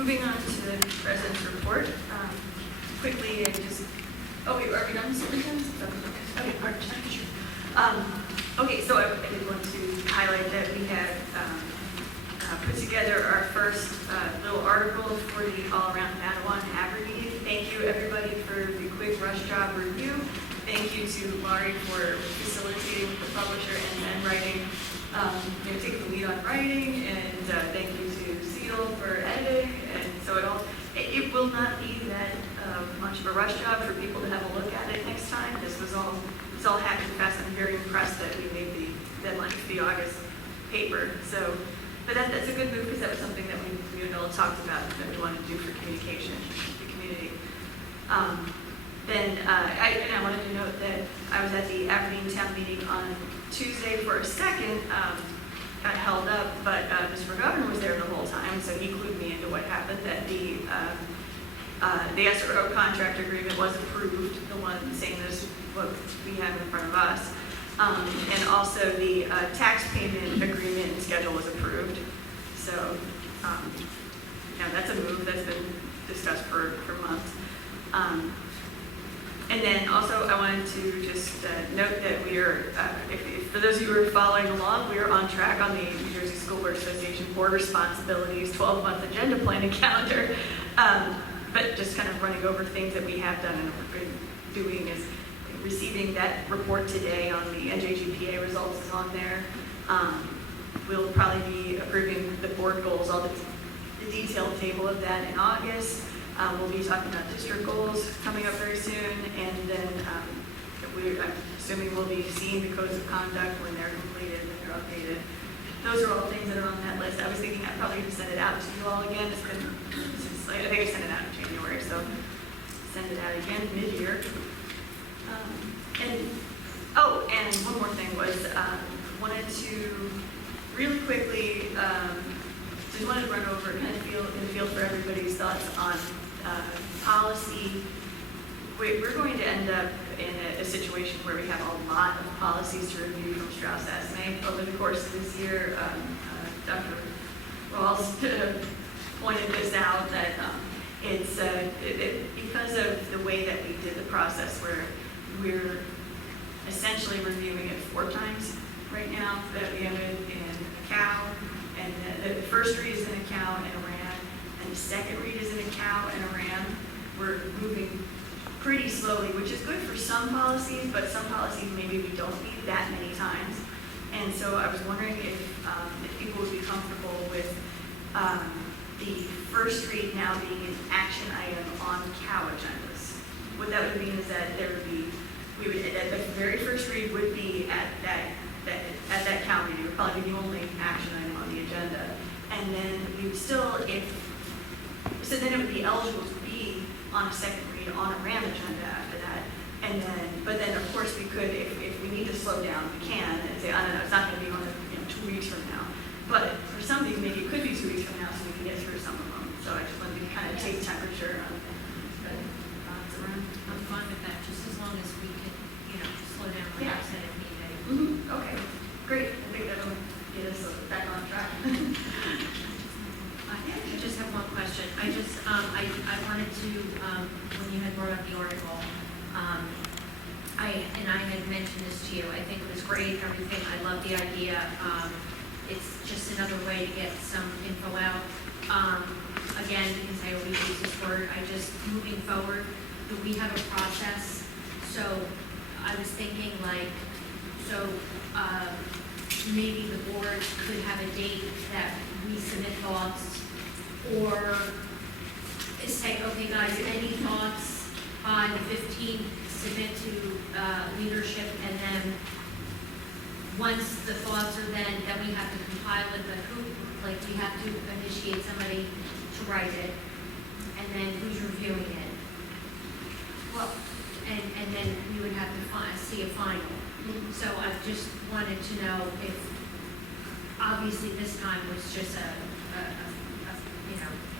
Moving on to the president's report, quickly and just, oh wait, are we done with superintendent? Okay, all right, sure. Okay, so I did want to highlight that we had put together our first little article for the all-around Padawan aggregate. Thank you everybody for the quick rush job review. Thank you to Laurie for facilitating the publisher and then writing, taking the lead on writing, and thank you to Seal for editing. And so it will not be that much of a rush job for people to have a look at it next time. It's all happened fast. I'm very impressed that we made the deadline for the August paper. So, but that's a good move because that was something that we had all talked about that we wanted to do for communication with the community. I wanted to note that I was at the Aberdeen Town meeting on Tuesday for a second, got held up, but Mr. McGovern was there the whole time, so he clued me into what happened, that the SRO contract agreement was approved, the one same as what we have in front of us, and also the tax payment agreement and schedule was approved. So, that's a move that's been discussed for months. And then also I wanted to just note that we are, for those of you who are following along, we are on track on the New Jersey School Board Association Board Responsibilities 12-month agenda planning calendar. But just kind of running over things that we have done and we're doing is receiving that report today on the NJGPA results is on there. We'll probably be approving the board goals, all the detailed table of that in August. We'll be talking about district goals coming up very soon, and then I'm assuming we'll be seeing the codes of conduct when they're completed and they're updated. Those are all things that are on that list. I was thinking I'd probably send it out to you all again. It's been since I think I sent it out in January, so send it out again mid-year. And one more thing was wanted to really quickly just wanted to run over and kind of feel for everybody's thoughts on policy. We're going to end up in a situation where we have a lot of policies to review from Strauss Esme over the course of this year. Dr. Rawls pointed this out that it's because of the way that we did the process, where we're essentially reviewing it 4 times right now. That we have it in a cow, and the first read is in a cow and a ram, and the second read is in a cow and a ram. We're moving pretty slowly, which is good for some policies, but some policies maybe we don't need that many times. And so I was wondering if people would be comfortable with the first read now being an action item on cow agendas. What that would mean is that there would be, the very first read would be at that cow meeting. It would probably be the only action item on the agenda. And then we would still, so then it would be eligible to be on a second read on a RAM agenda after that. And then, but then of course we could, if we need to slow down, we can, and say, I don't know, it's not going to be on 2 weeks from now. But for some things, maybe it could be 2 weeks from now, so we can get through some of them. So I just wanted to kind of take temperature on thoughts around. I'm fine with that, just as long as we can, slow down, like I said, if needed. Mm-hmm. Okay, great. I think that'll get us back on track. I just have one question. I wanted to, when you had brought up the article, I had mentioned this to you. I think it was great, everything. I love the idea. It's just another way to get some info out. Again, because I always use this word, moving forward, that we have a process. So I was thinking maybe the board could have a date that we submit thoughts, or say, okay guys, any thoughts by the 15th, submit to leadership, and then once the thoughts are then we have to compile it, but we have to initiate somebody to write it, and then who's reviewing it? Well, and then we would have to see a final. Mm-hmm. So I just wanted to know if, obviously this time was just a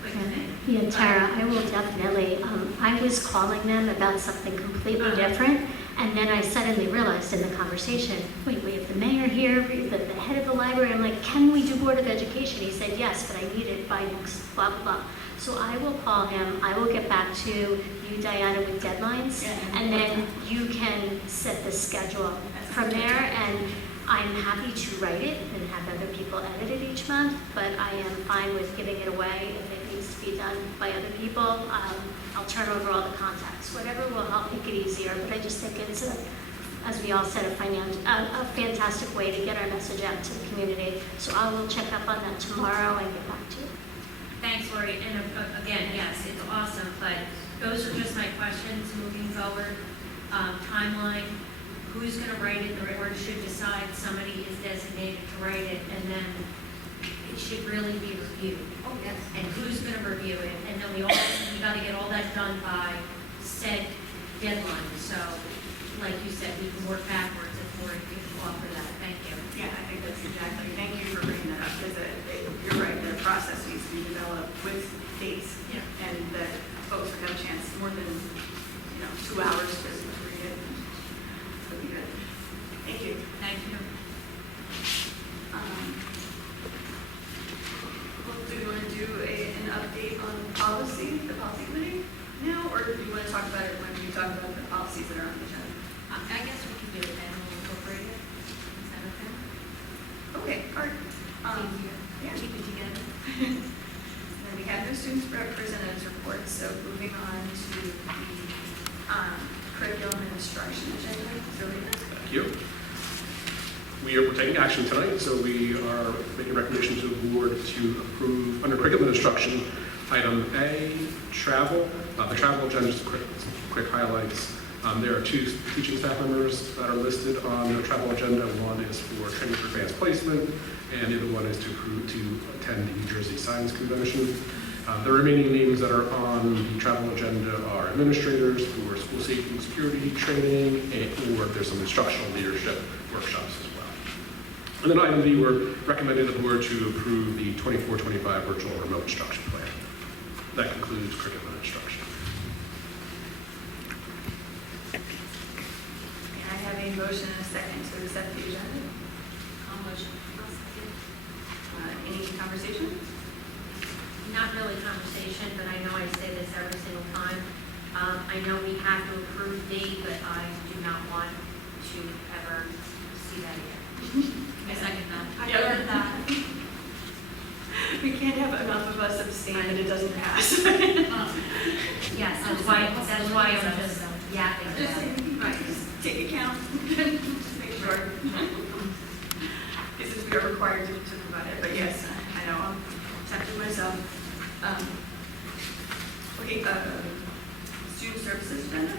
quick thing. Yeah, Tara, I will definitely. I was calling them about something completely different, and then I suddenly realized in the conversation, wait, we have the mayor here, we have the head of the library. I'm like, can we do Board of Education? He said, yes, but I need it by next, blah, blah, blah. So I will call him. I will get back to you, Diana, with deadlines, and then you can set the schedule from there. And I'm happy to write it and have other people edit it each month, but I am fine with giving it away if it needs to be done by other people. I'll turn over all the contacts, whatever will help make it easier. But I just think it's as we all said, a fantastic way to get our message out to the community. So I will check up on that tomorrow and get back to you. Thanks, Lori. And again, yes, it's awesome, but those are just my questions moving forward. Timeline, who's going to write it? The board should decide somebody is designated to write it, and then it should really be reviewed. Oh, yes. And who's going to review it? And then we got to get all that done by said deadline. So, like you said, we can work backwards if we're offer that. Thank you. Yeah, I think that's exactly, thank you for bringing that up, because you're right, the process needs to be developed with dates. Yeah. And that folks would have a chance more than, 2 hours to read it. Would be good. Thank you. Thank you. Do you want to do an update on policy, the policy committee now, or do you want to talk about it when we talk about the policies that are on the agenda? I guess we can do it then. We'll incorporate it. Is that okay? Okay, all right. Easier. Yeah. Keep it together. Then we have the students' representatives report, so moving on to the curriculum and instruction agenda. Thank you. We're taking action tonight, so we are making a recommendation to the board to approve under curriculum and instruction, item A, travel. The travel agenda, just quick highlights. There are 2 teaching staff members that are listed on the travel agenda. One is for training for advanced placement, and the other one is to attend the New Jersey Science Convention. The remaining names that are on the travel agenda are administrators for school safety and security training, or there's some instructional leadership workshops as well. And then item B, we're recommending the board to approve the 24-25 virtual remote instruction plan. That concludes curriculum and instruction. I have a motion and a second to accept the agenda. I'll motion. Any conversation? Not really conversation, but I know I say this every single time. I know we have to approve D, but I do not want to ever see that again. I second that. I heard that. We can't have enough of us abstain that it doesn't pass. Yes, that's why I'm just yapping Just, about it. right, just take account. Just make sure. This is, we are required to provide it, but yes, I know, I'm tempted myself. Okay, student services agenda?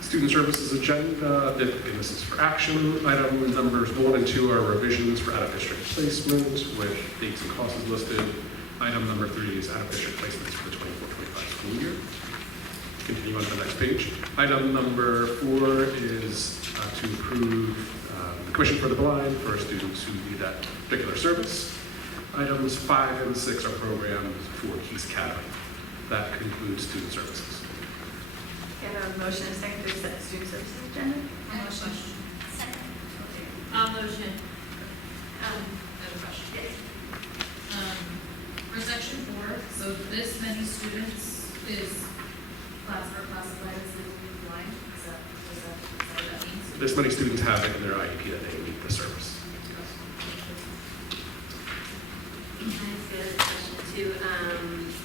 Student services agenda, again, this is for action. Item numbers 1 and 2 are revisions for out-of-district placement with dates and costs listed. Item number 3 is out-of-district placements for the 24-25 school year. Continue on to the next page. Item number 4 is to approve the commission for the blind for students who need that particular service. Items 5 and 6 are programs for Keys Academy. That concludes student services. Can I have a motion and a second to accept the student services agenda? Motion. Second. I'll motion. I have a question. Yes. For section 4, so this many students is classified as legally blind? Is that what that means? This many students have it in their IEP that they need the service. Can I ask the other question too?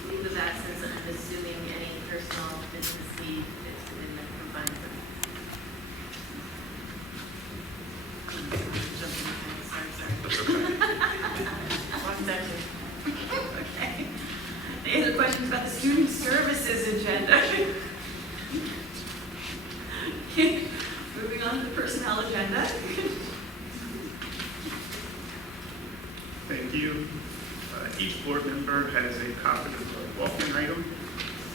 Leave of absence, I'm assuming any personal business need fits within the confines of. Sorry. That's okay. One second. Okay. Any other questions about the student services agenda? Moving on to the personnel agenda. Thank you. Each board member has a copy of a walk-in item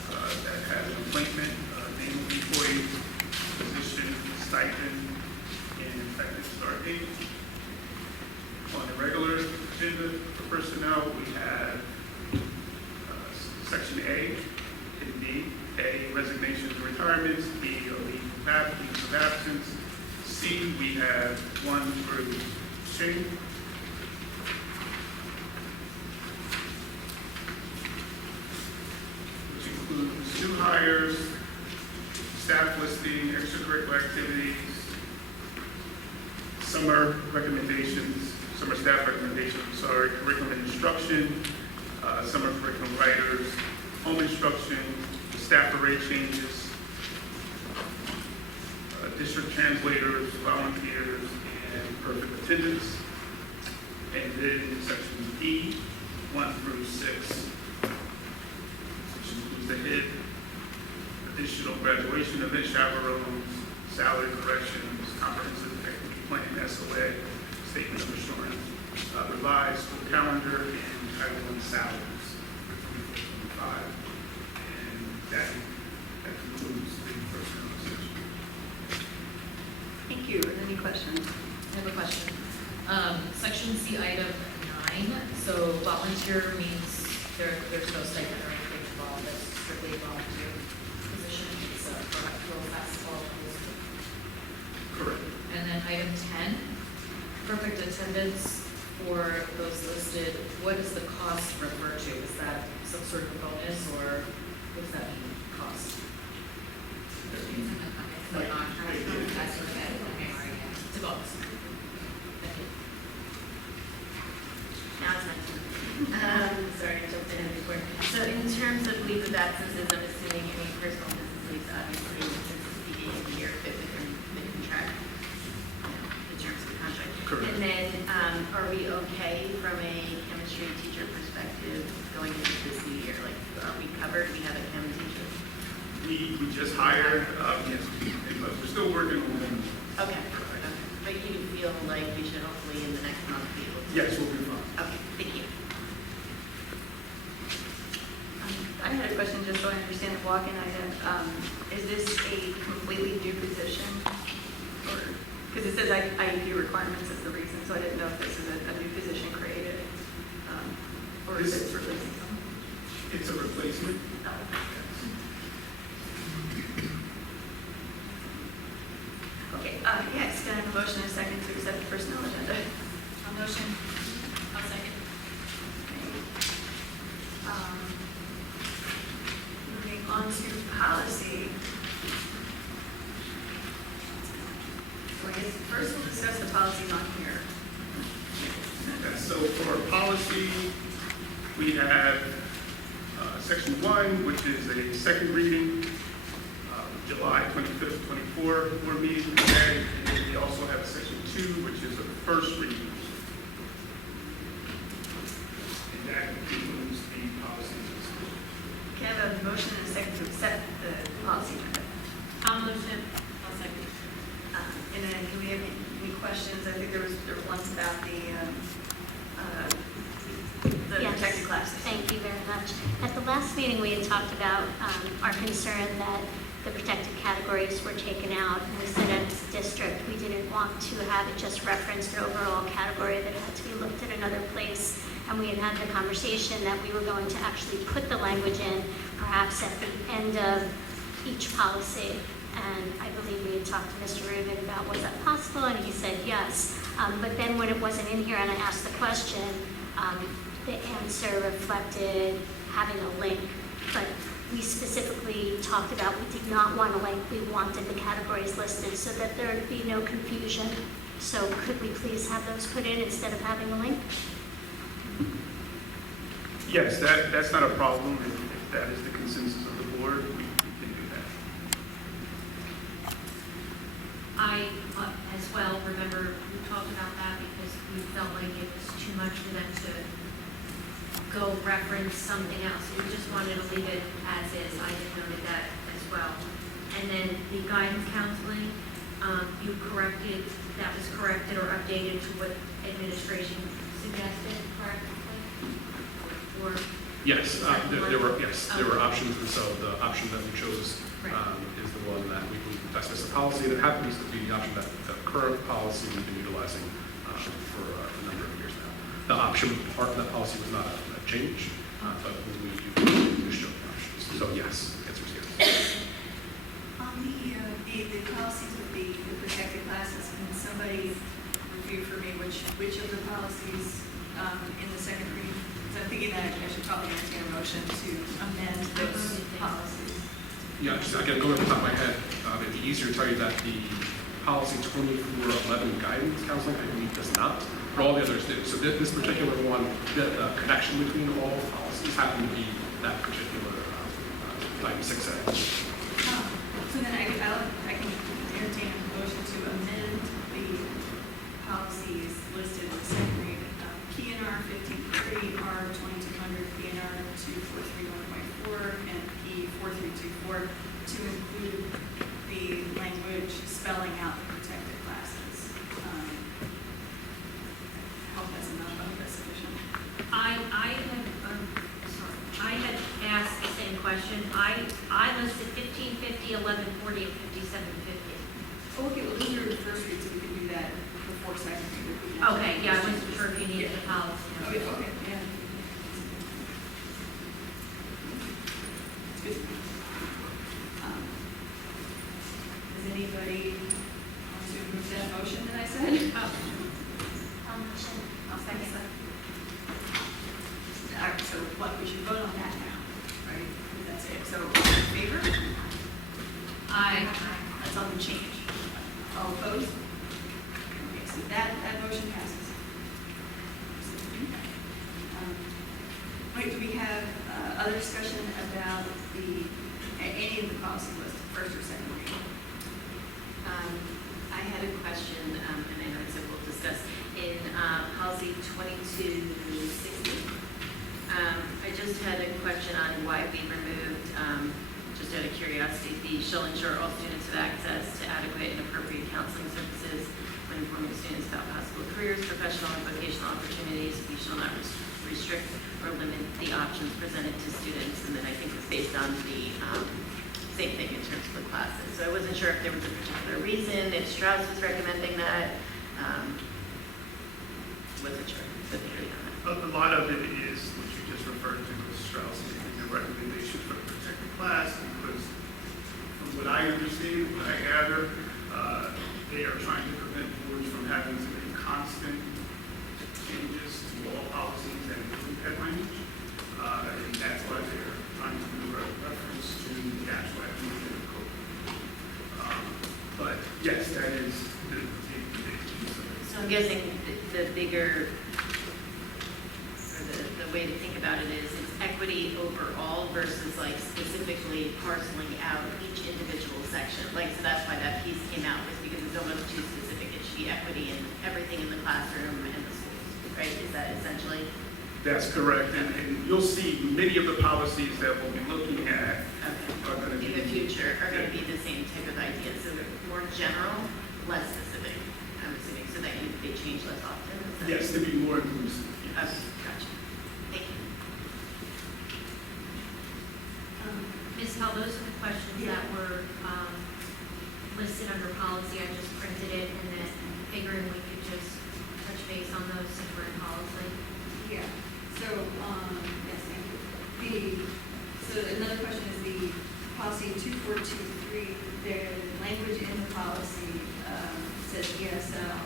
that has an appointment, name of employee, position, stipend, and effective start date. On the regular agenda for personnel, we have attendance, B, a leave of absence. C, we have 1 through 2. Which includes new hires, staff listing, extracurricular activities, summer staff recommendations, curriculum and instruction, summer curriculum writers, home instruction, staff array changes, district translators, volunteers, and perfect attendance. And then section E, 1 through 6, which includes the HIT, additional graduation event chaperones, salary corrections, comprehensive technical plan, SOA, statement of assurance, revised school calendar, and Title I salaries for 2025. And that concludes the personnel section. Thank you. Any questions? I have a question. Section C, item 9, so volunteer means there's no stipend or anything involved, it's strictly a volunteer position, it's for girls basketball. Correct. And then item 10, perfect attendance for those listed, what does the cost refer to? Is that some sort of a bonus, or what does that mean, cost? It's a bonus. Thank you. Now it's my turn. Sorry, I jumped in before. So in terms of leave of absences, I'm assuming any personal business leaves, obviously, since it's the beginning of the year, fit within the contract, the terms of the contract. Correct. And then, are we okay from a chemistry teacher perspective going into this new year? Like, are we covered? We have a chem teacher? We just hired, yes, but we're still working on them. Okay. But you feel like we should hopefully in the next month be able to? Yes, we'll be fine. Okay, thank you. I had a question just so I understand the walk-in item. Is this a completely new position? Or, because it says IEP requirements is the reason, so I didn't know if this is a new position created. Or is it replacing someone? It's a replacement. Oh. Okay, yes, can I have a motion and a second to accept the personnel agenda? A motion. I'll second. Moving on to policy. So I guess first we'll discuss the policies on here. So for our policy, we have section 1, which is a second reading, July 25th, 24 board meeting today. And then we also have section 2, which is a first reading. And that concludes the policies. Can I have a motion and a second to accept the policy agenda? I'll motion. I'll second. And then can we have any questions? I think there were ones about the Yes. protected classes. Thank you very much. At the last meeting, we had talked about our concern that the protected categories were taken out. And we said as a district, we didn't want to have it just referenced an overall category, that it had to be looked at another place. And we had the conversation that we were going to actually put the language in, perhaps at the end of each policy. And I believe we had talked to Mr. Rubin about was that possible, and he said yes. But then when it wasn't in here and I asked the question, the answer reflected having a link. But we specifically talked about we did not want a link. We wanted the categories listed so that there would be no confusion. So could we please have those put in instead of having a link? Yes, that's not a problem. If that is the consensus of the board, we can do that. I, as well, remember we talked about that because we felt like it was too much for them to go reference something else. We just wanted to leave it as is. I had noted that as well. And then the guidance counseling, you corrected, that was corrected or updated to what administration suggested, correct? Or, Yes, Is that the there one? there were options, and so the option that we chose Right. is the one that that's the policy that happens to be the option that the current policy we've been utilizing for a number of years now. The option part of that policy was not a change, but we show the options. So yes, the answer is yes. On The policies with the protected classes, can somebody review for me which of the policies in the second reading? So I'm thinking that I should probably entertain a motion to amend those policies. Yeah, just again, going off the top of my head, it'd be easier to tell you that the policy 2411 guidance counseling, I believe, does not, but all the others do. So this particular one, the connection between all policies happen to be that particular item 6A. So then I can entertain a motion to amend the policies listed in the second reading. PNR 1530, R 2200, PNR 2431.4, and P 4324 to include the language spelling out the protected classes. I hope that's enough. I hope that's sufficient. I had asked the same question. I listed 1550, 1140, and 5750. Okay, well, these are the first reads, so we can do that before second read. Okay, yeah, I wasn't sure if you needed the policy. Okay, yeah. It's good. Does anybody want to move that motion that I said? I'll second that. All right, so what, we should vote on that now, right? That's it. So, all in favor? Aye. That's on the change. All opposed? Okay, so that motion passes. Wait, do we have other discussion about any of the policy list, first or second reading? I had a question, and I know so we'll discuss, in policy 2260. I just had a question on why we removed, just out of curiosity, the shall ensure all students have access to adequate and appropriate counseling services when informing students about possible careers, professional and vocational opportunities. We shall not restrict or limit the options presented to students. And then I think it's based on the same thing in terms of the classes. So I wasn't sure if there was a particular reason, if Strauss was recommending that. Wasn't sure. But A lot of it is what you just referred to as Strauss, the recommendations for the protected class, because from what I understand, what I gather, they are trying to prevent boards from having to make constant changes to all policies that include that language. And that's why they're trying to do a reference to the actual administrative code. But yes, that is the So I'm guessing the bigger, or the way to think about it is it's equity overall versus like specifically parceling out each individual section. Like, so that's why that piece came out, was because it's almost too specific. It should be equity in everything in the classroom and the schools, right? Is that essentially? That's correct, and you'll see many of the policies that we'll be looking at are going to In be. the future are going to be the same type of ideas, so they're more general, less specific, I'm assuming, so that they change less often? Is that- Yes, to be more inclusive, Okay, yes. gotcha. Thank you. Ms. Hall, those are the questions that were listed under policy. I just printed it and then figuring we could just touch base on those since we're in policy. Yeah, so, yes, thank you. So another question is the policy 2423, the language in the policy says ESL,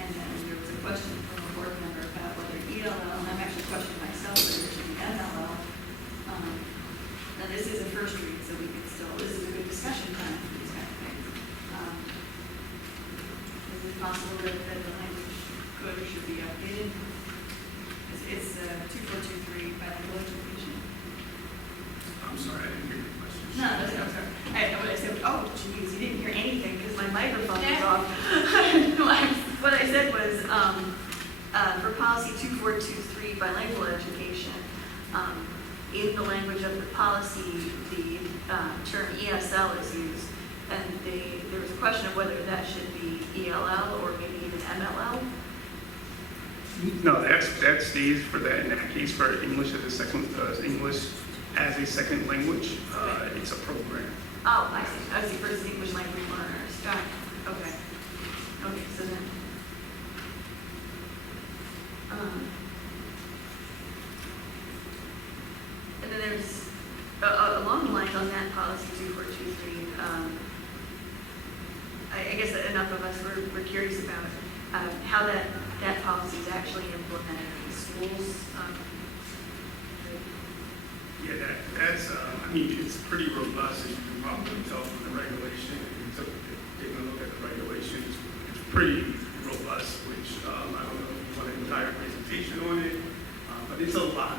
and then there was a question from a board member about whether ELL, and I'm actually questioning myself whether it should be MLL. Now this is a first read, so we can still, this is a good discussion time for these kind of things. Is it possible that the language could or should be updated? It's 2423 bilingual education. I'm sorry, I didn't hear your question. No, that's, I'm sorry. When I said, oh, geez, you didn't hear anything because my microphone was off. What I said was, for policy 2423 bilingual education, in the language of the policy, the term ESL is used, and there was a question of whether that should be ELL or maybe even MLL. No, that stays for that, in that case, for English as a second, English as a second language, it's a program. Oh, I see, versus English language learners. Got it. Okay. Okay, so then. And then there's, along the lines on that policy 2423, I guess enough of us were curious about how that policy is actually implemented in schools. Yeah, that's, I mean, it's pretty robust, as you can probably tell from the regulation. And so taking a look at the regulations, it's pretty robust, which I don't know if you want an entire presentation on it, but it's a lot.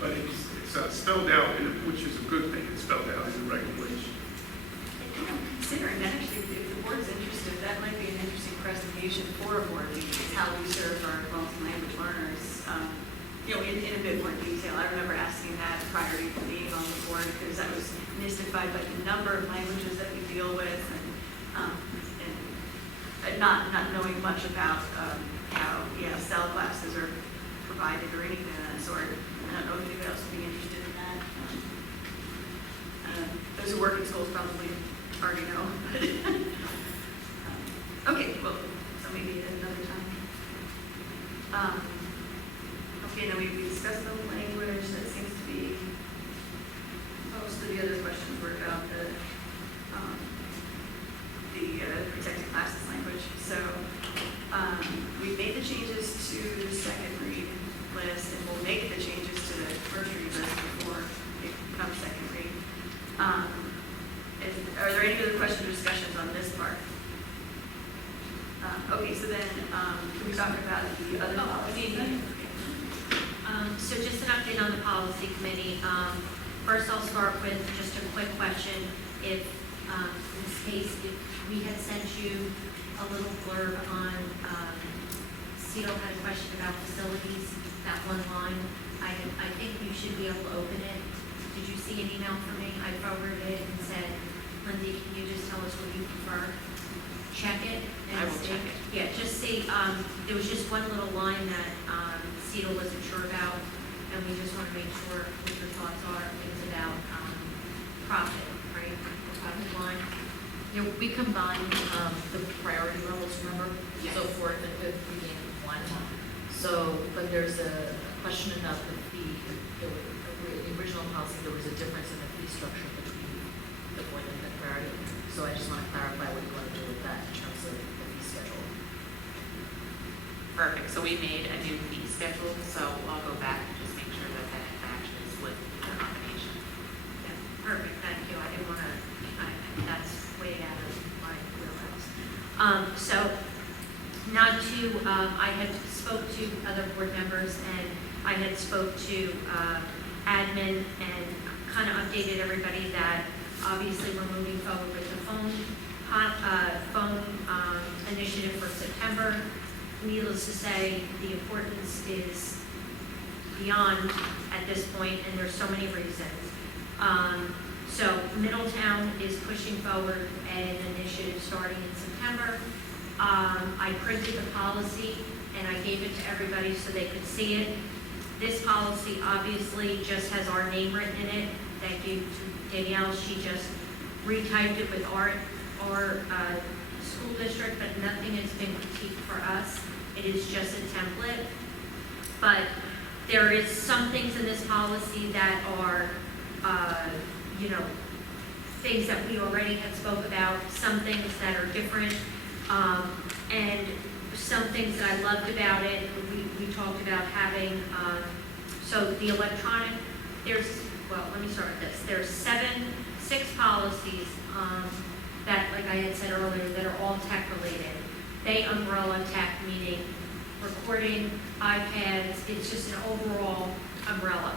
But it's spelled out, which is a good thing, it's spelled out in the regulation. Considering that, actually, if the board's interested, that might be an interesting presentation for a board meeting, is how we serve our multi-language learners, in a bit more detail. I remember asking that prior to even being on the board, because I was mystified by the number of languages that we deal with, and not knowing much about how ESL classes are provided or anything of that sort. I don't know if anybody else would be interested in that. Those who work in schools probably already know. Okay, well, so maybe at another time. Okay, now we discussed the language. That seems to be, most of the other questions were about the protected classes language. So we made the changes to the second read list, and we'll make the changes to the first read list before it becomes second read. Are there any other questions or discussions on this part? Okay, so then can we talk about the other policy? So just an update on the policy committee. First, I'll start with just a quick question. If, in this case, if we had sent you a little blurb on, Cito had a question about facilities, that one line, I think you should be able to open it. Did you see an email from me? I forwarded it and said, Lindsay, can you just tell us what you prefer? Check it. And I will see. check it. Yeah, just see, there was just one little line that Cito wasn't sure about, and we just want to make sure what your thoughts are. It's about profit, right? The profit line. You know, we combined the priority levels, remember? Yes. So fourth and fifth began one. So, but there's a question about the fee. The original policy, there was a difference in the fee structure between the fourth and fifth priority. So I just want to clarify what you want to do with that in terms of the fee schedule. Perfect, so we made a new fee schedule, so I'll go back and just make sure that that matches with the combination. Yeah, perfect, thank you. I didn't want to, that's way out of my wheelhouse. So, not to, I had spoke to other board members, and I had spoke to admin and kind of updated everybody that obviously we're moving forward with the phone initiative for September. Needless to say, the importance is beyond at this point, and there's so many reasons. So Middletown is pushing forward an initiative starting in September. I printed the policy and I gave it to everybody so they could see it. This policy obviously just has our name written in it. Thank you to Danielle. She just retyped it with our school district, but nothing has been critiqued for us. It is just a template. But there is some things in this policy that are, things that we already had spoke about, some things that are different, and some things that I loved about it. We talked about having, so the electronic, let me start with this. There's 6 policies that, like I had said earlier, that are all tech related. They umbrella tech, meaning recording, iPads, it's just an overall umbrella.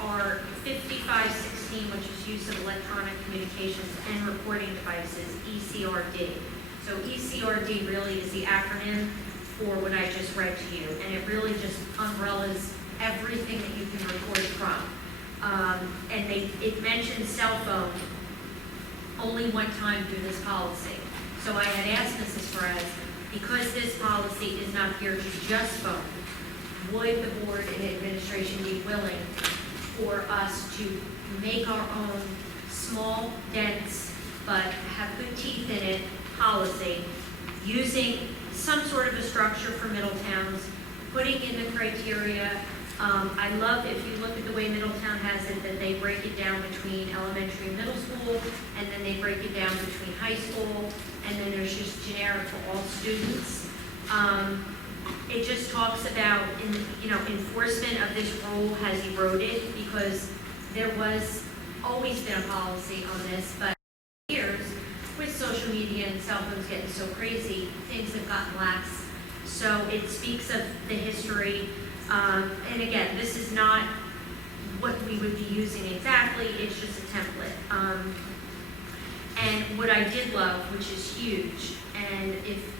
Our 5516, which is use of electronic communications and recording devices, ECRD. So ECRD really is the acronym for what I just read to you, and it really just umbrellas everything that you can record from. And it mentions cell phone only one time through this policy. So I had asked Mrs. Perez, because this policy is not here to just phone, would the board and administration be willing for us to make our own small, dense, but have good teeth in it policy, using some sort of a structure for Middletowns, putting in the criteria I love, if you look at the way Middletown has it, that they break it down between elementary and middle school, and then they break it down between high school, and then there's just generic for all students. It just talks about, enforcement of this rule has eroded because there was always been a policy on this, but years with social media and cell phones getting so crazy, things have gotten lax. So it speaks of the history. And again, this is not what we would be using exactly, it's just a template. And what I did love, which is huge, and if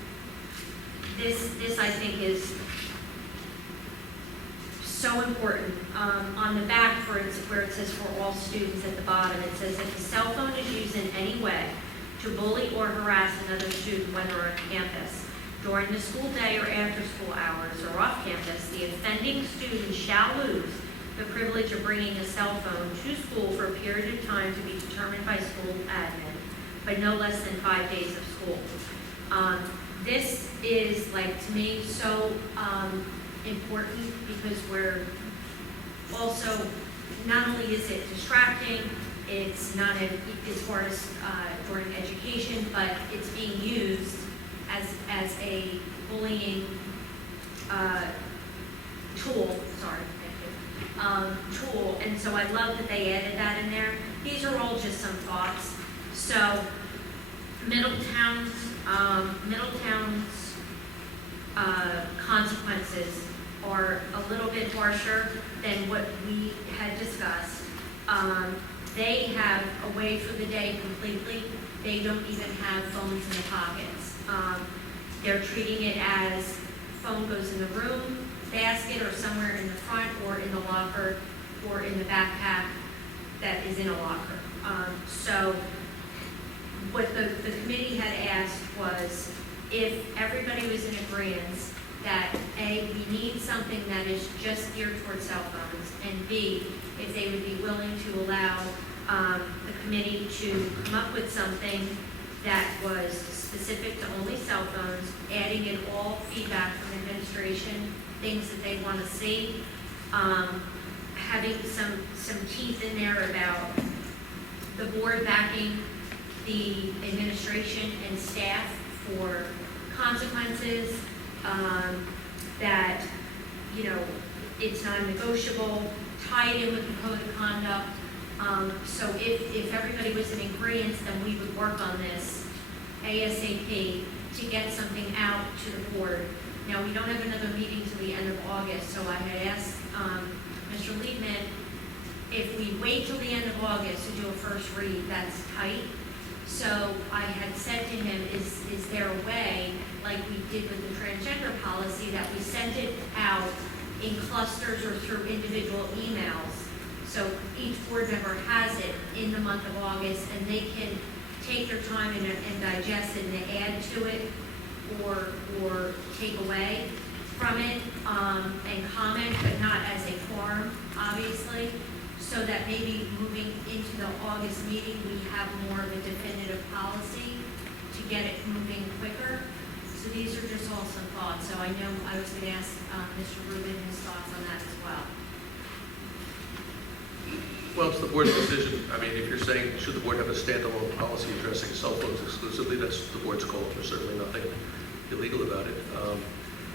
this I think is so important, on the back where it says for all students at the bottom, it says if a cell phone is used in any way to bully or harass another student, whether on campus, during the school day or after school hours or off campus, the offending student shall lose the privilege of bringing a cell phone to school for a period of time to be determined by school admin, but no less than 5 days of school. This is, to me, so important because we're also, not only is it distracting, it's not as far as during education, but it's being used as a bullying tool, tool, and so I love that they added that in there. These are all just some thoughts. So Middletown's consequences are a little bit harsher than what we had discussed. They have away for the day completely. They don't even have phones in the pockets. They're treating it as phone goes in the room, basket, or somewhere in the front, or in the locker, or in the backpack that is in a locker. So what the committee had asked was if everybody was in agreement that A, we need something that is just geared towards cell phones, and B, if they would be willing to allow the committee to come up with something that was specific to only cell phones, adding in all feedback from administration, things that they want to see, having some teeth in there about the board backing the administration and staff for consequences, that, it's non-negotiable, tied in with the code of conduct. So if everybody was in agreement, then we would work on this ASAP to get something out to the board. Now, we don't have another meeting till the end of August, so I had asked Mr. Liebman, if we wait till the end of August to do a first read, that's tight. So I had said to him, is there a way, like we did with the transgender policy, that we sent it out in clusters or through individual emails? So each board member has it in the month of August, and they can take their time and digest it and add to it or take away from it and comment, but not as a form, obviously, so that maybe moving into the August meeting, we have more of a definitive policy to get it moving quicker. So these are just all some thoughts. So I know I was going to ask Mr. Rubin his thoughts on that as well. Well, it's the board's decision. I mean, if you're saying, should the board have a standalone policy addressing cell phones exclusively, that's the board's call. There's certainly nothing illegal about it.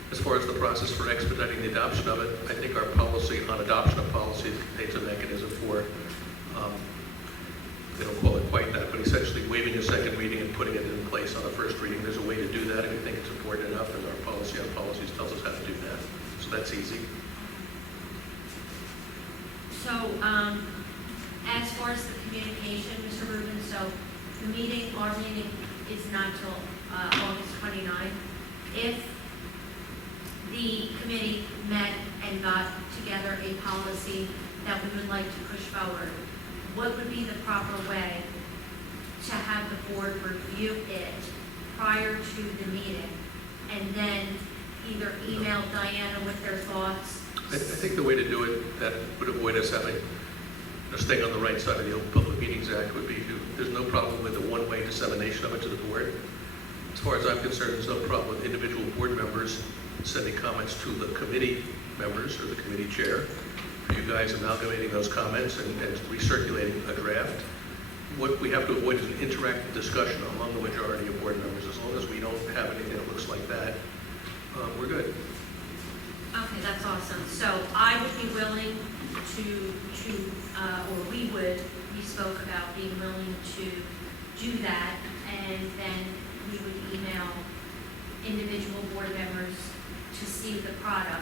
As far as the process for expediting the adoption of it, I think our policy on adoption of policy contains a mechanism for, they don't call it quite that, but essentially waiving a second reading and putting it in place on a first reading. There's a way to do that, and we think it's important enough, and our policy on policies tells us how to do that. So that's easy. So as far as the communication, Mr. Rubin, so our meeting is not till August 29th. If the committee met and got together a policy that we would like to push forward, what would be the proper way to have the board review it prior to the meeting, and then either email Diana with their thoughts? I think the way to do it that would avoid us having, staying on the right side of the Open Public Meetings Act would be there's no problem with the one-way dissemination of it to the board. As far as I'm concerned, there's no problem with individual board members sending comments to the committee members or the committee chair for you guys amalgamating those comments and recirculating a draft. What we have to avoid is an interactive discussion among the majority of board members. As long as we don't have anything that looks like that, we're good. Okay, that's awesome. So I would be willing or we spoke about being willing to do that, and then we would email individual board members to see the product,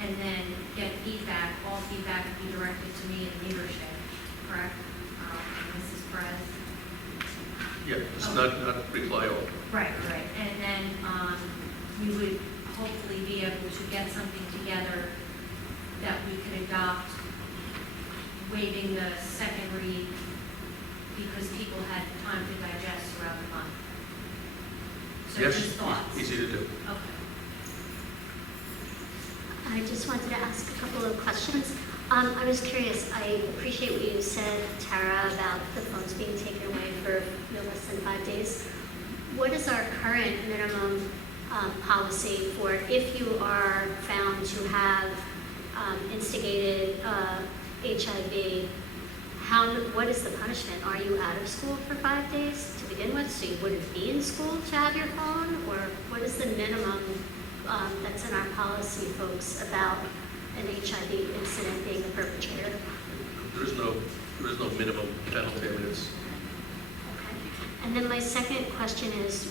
and then get feedback. All feedback would be directed to me and leadership, correct? Mrs. Perez? Yeah, it's not reply all. Right. And then we would hopefully be able to get something together that we could adopt, waiving the second read, because people had time to digest throughout the month. So Yes, just thoughts. easy to do. Okay. I just wanted to ask a couple of questions. I was curious, I appreciate what you said, Tara, about the phones being taken away for no less than 5 days. What is our current minimum policy for if you are found to have instigated HIV? What is the punishment? Are you out of school for 5 days to begin with, so you wouldn't be in school to have your phone? Or what is the minimum that's in our policy, folks, about an HIV incident being the perpetrator? There is no minimum penalty. I mean, it's Okay. And then my second question is,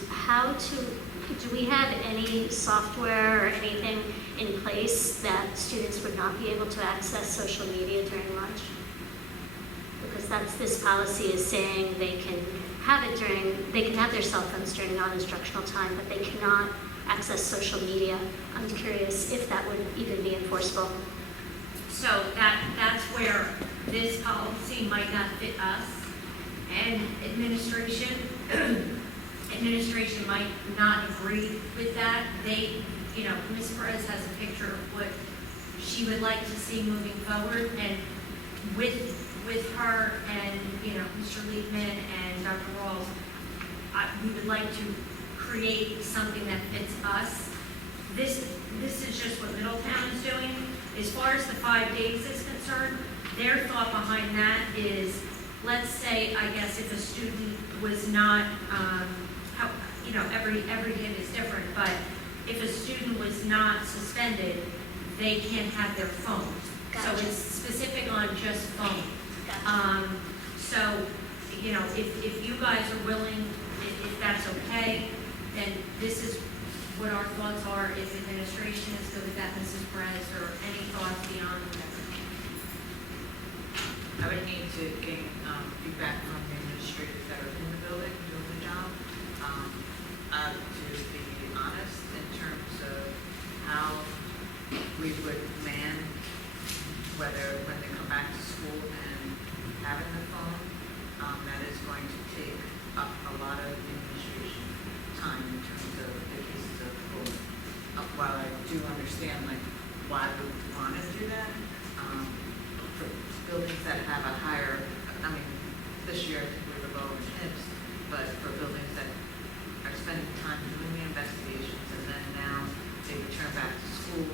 do we have any software or anything in place that students would not be able to access social media during lunch? Because this policy is saying they can have their cell phones during non-instructional time, but they cannot access social media. I'm curious if that would even be enforceable. So that's where this policy might not fit us, and administration might not agree with that. Ms. Perez has a picture of what she would like to see moving forward, and with her and, Mr. Liebman and Dr. Rawls, we would like to create something that fits us. This is just what Middletown is doing. As far as the 5 days is concerned, their thought behind that is, let's say, I guess, if a student was not, every hit is different, but if a student was not suspended, they can't have their phones. So Gotcha. it's specific on just phones. If you guys are willing, if that's okay, then this is what our thoughts are. If administration is good with that, Mrs. Perez, or any thoughts beyond whatever. I would need to gain feedback from the administrators that are in the building doing the job. To be honest, in terms of how we would man, whether when they come back to school and having the phone, that is going to take up a lot of the administration time in terms of the cases of bullying. While I do understand why we would want to do that, for buildings that have a higher, this year I think we were low in HIPS, but for buildings that are spending time doing the investigations and then now they return back to school,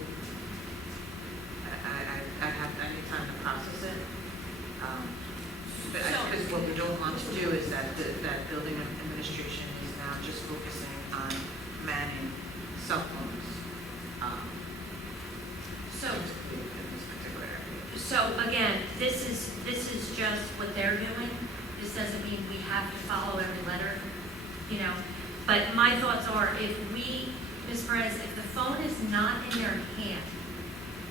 I need time to process it. Because what we don't want to do is that building administration is now just focusing on manning cell phones. In this particular area. So again, this is just what they're doing. This doesn't mean we have to follow every letter, But my thoughts are, Ms. Perez, if the phone is not in their hand,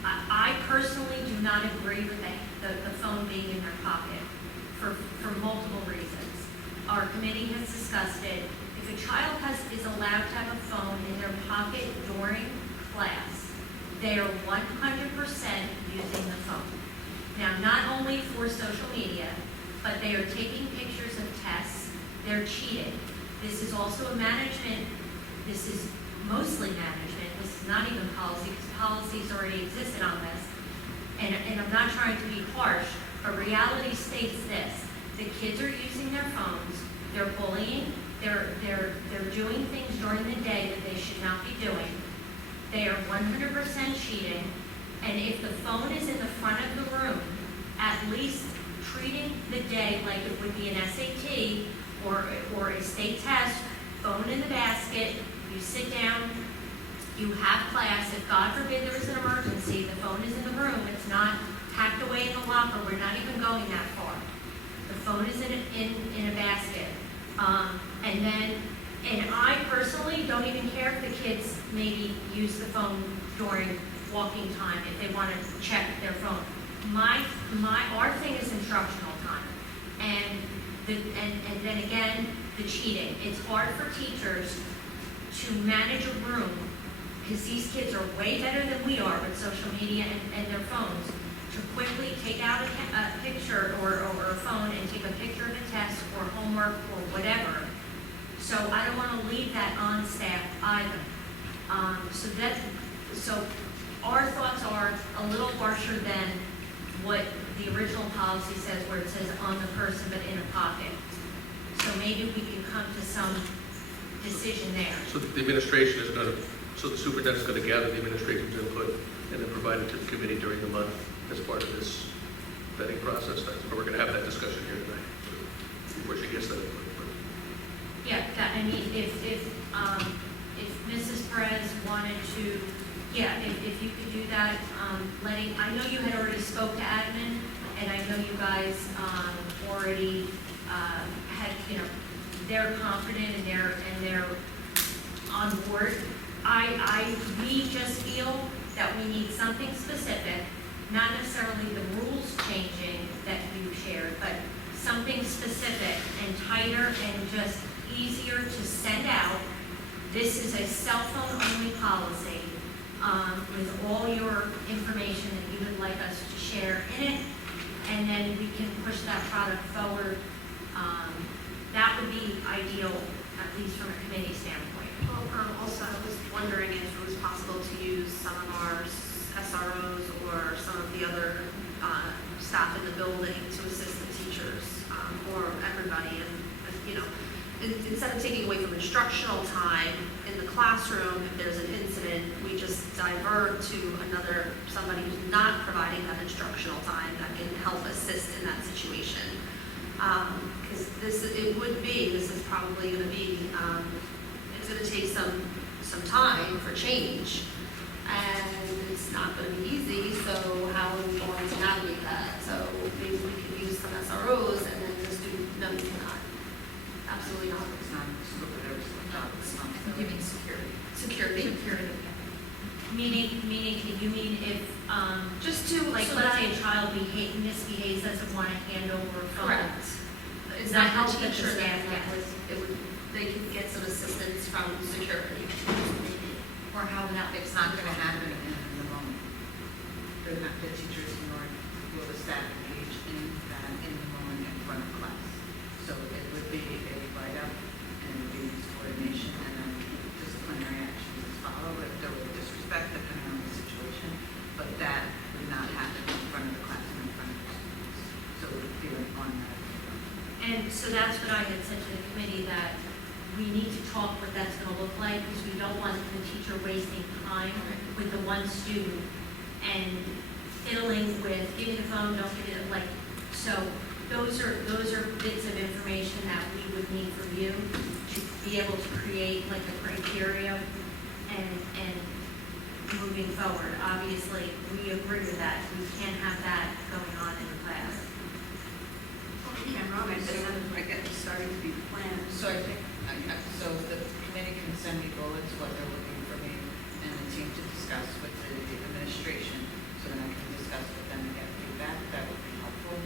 I personally do not agree with the phone being in their pocket for multiple reasons. Our committee has discussed it. If a child is allowed to have a phone in their pocket during class, they are 100% using the phone. Now, not only for social media, but they are taking pictures of tests. They're cheating. This is also this is mostly management. This is not even policy, because policies already existed on this. And I'm not trying to be harsh, but reality states this. The kids are using their phones. They're bullying. They're doing things during the day that they should not be doing. They are 100% cheating. And if the phone is in the front of the room, at least treating the day like it would be an SAT or a state test, phone in the basket, you sit down, you have class. If God forbid there is an emergency, the phone is in the room, it's not packed away in the locker, we're not even going that far. The phone is in a basket. And I personally don't even care if the kids maybe use the phone during walking time, if they want to check their phone. Our thing is instructional time. And then again, the cheating. It's hard for teachers to manage a room, because these kids are way better than we are with social media and their phones, to quickly take out a picture or a phone and take a picture of a test or homework or whatever. So I don't want to leave that on staff either. So our thoughts are a little harsher than what the original policy says, where it says on the person but in a pocket. So maybe we can come to some decision there. So the administration is going to, so the superintendent's going to gather the administration's input and then provide it to the committee during the month as part of this vetting process. But we're going to have that discussion here tonight before she gets that input. Yeah, I mean, if Mrs. Perez wanted to, yeah, if you could do that, I know you had already spoke to admin, and I know you guys already had, they're confident and they're on board. We just feel that we need something specific, not necessarily the rules changing that you shared, but something specific and tighter and just easier to send out. This is a cell phone only policy with all your information that you would like us to share in it, and then we can push that product forward. That would be ideal, at least from a committee standpoint. Also, I was wondering if it was possible to use some of our SROs or some of the other staff in the building to assist the teachers or everybody. Instead of taking away from instructional time in the classroom, if there's an incident, we just divert to somebody who's not providing that instructional time that can help assist in that situation. Because this is probably going to be, it's going to take some time for change, and it's not going to be easy. So how are we going to navigate that? So maybe we could use some SROs and then just do no, we cannot. Absolutely not. It's not scope of every single job, it's not. Giving security. Security. Meaning, you mean if, Just to like, so let's that- say a child misbehaves, doesn't want to hand over a phone. Correct. It's That not helps the with the teacher staff, that yeah. they can get some assistance from security. Or how that, It's not gonna happen in the moment. The teachers nor will the staff engage in that in the moment in front of class. So it would be a write-up and it would be coordination and then disciplinary actions as follow if there were disrespect depending on the situation. But that would not happen in front of the class and in front of the students. So it would be like one that. and so that's what I had said to the committee, that we need to talk what that's gonna look like, because we don't want the teacher wasting time with the one student and fiddling with, give me the phone, don't give it, like, so those are bits of information that we would need from you to be able to create like a criteria and moving forward. Obviously, we agree with that. We can't have that going on in the class. I'm wrong, I said I get starting to be planned. So I think, so the committee can send me bullets, what they're looking for me and the team to discuss with the administration, so then I can discuss with them and get feedback, that would be helpful.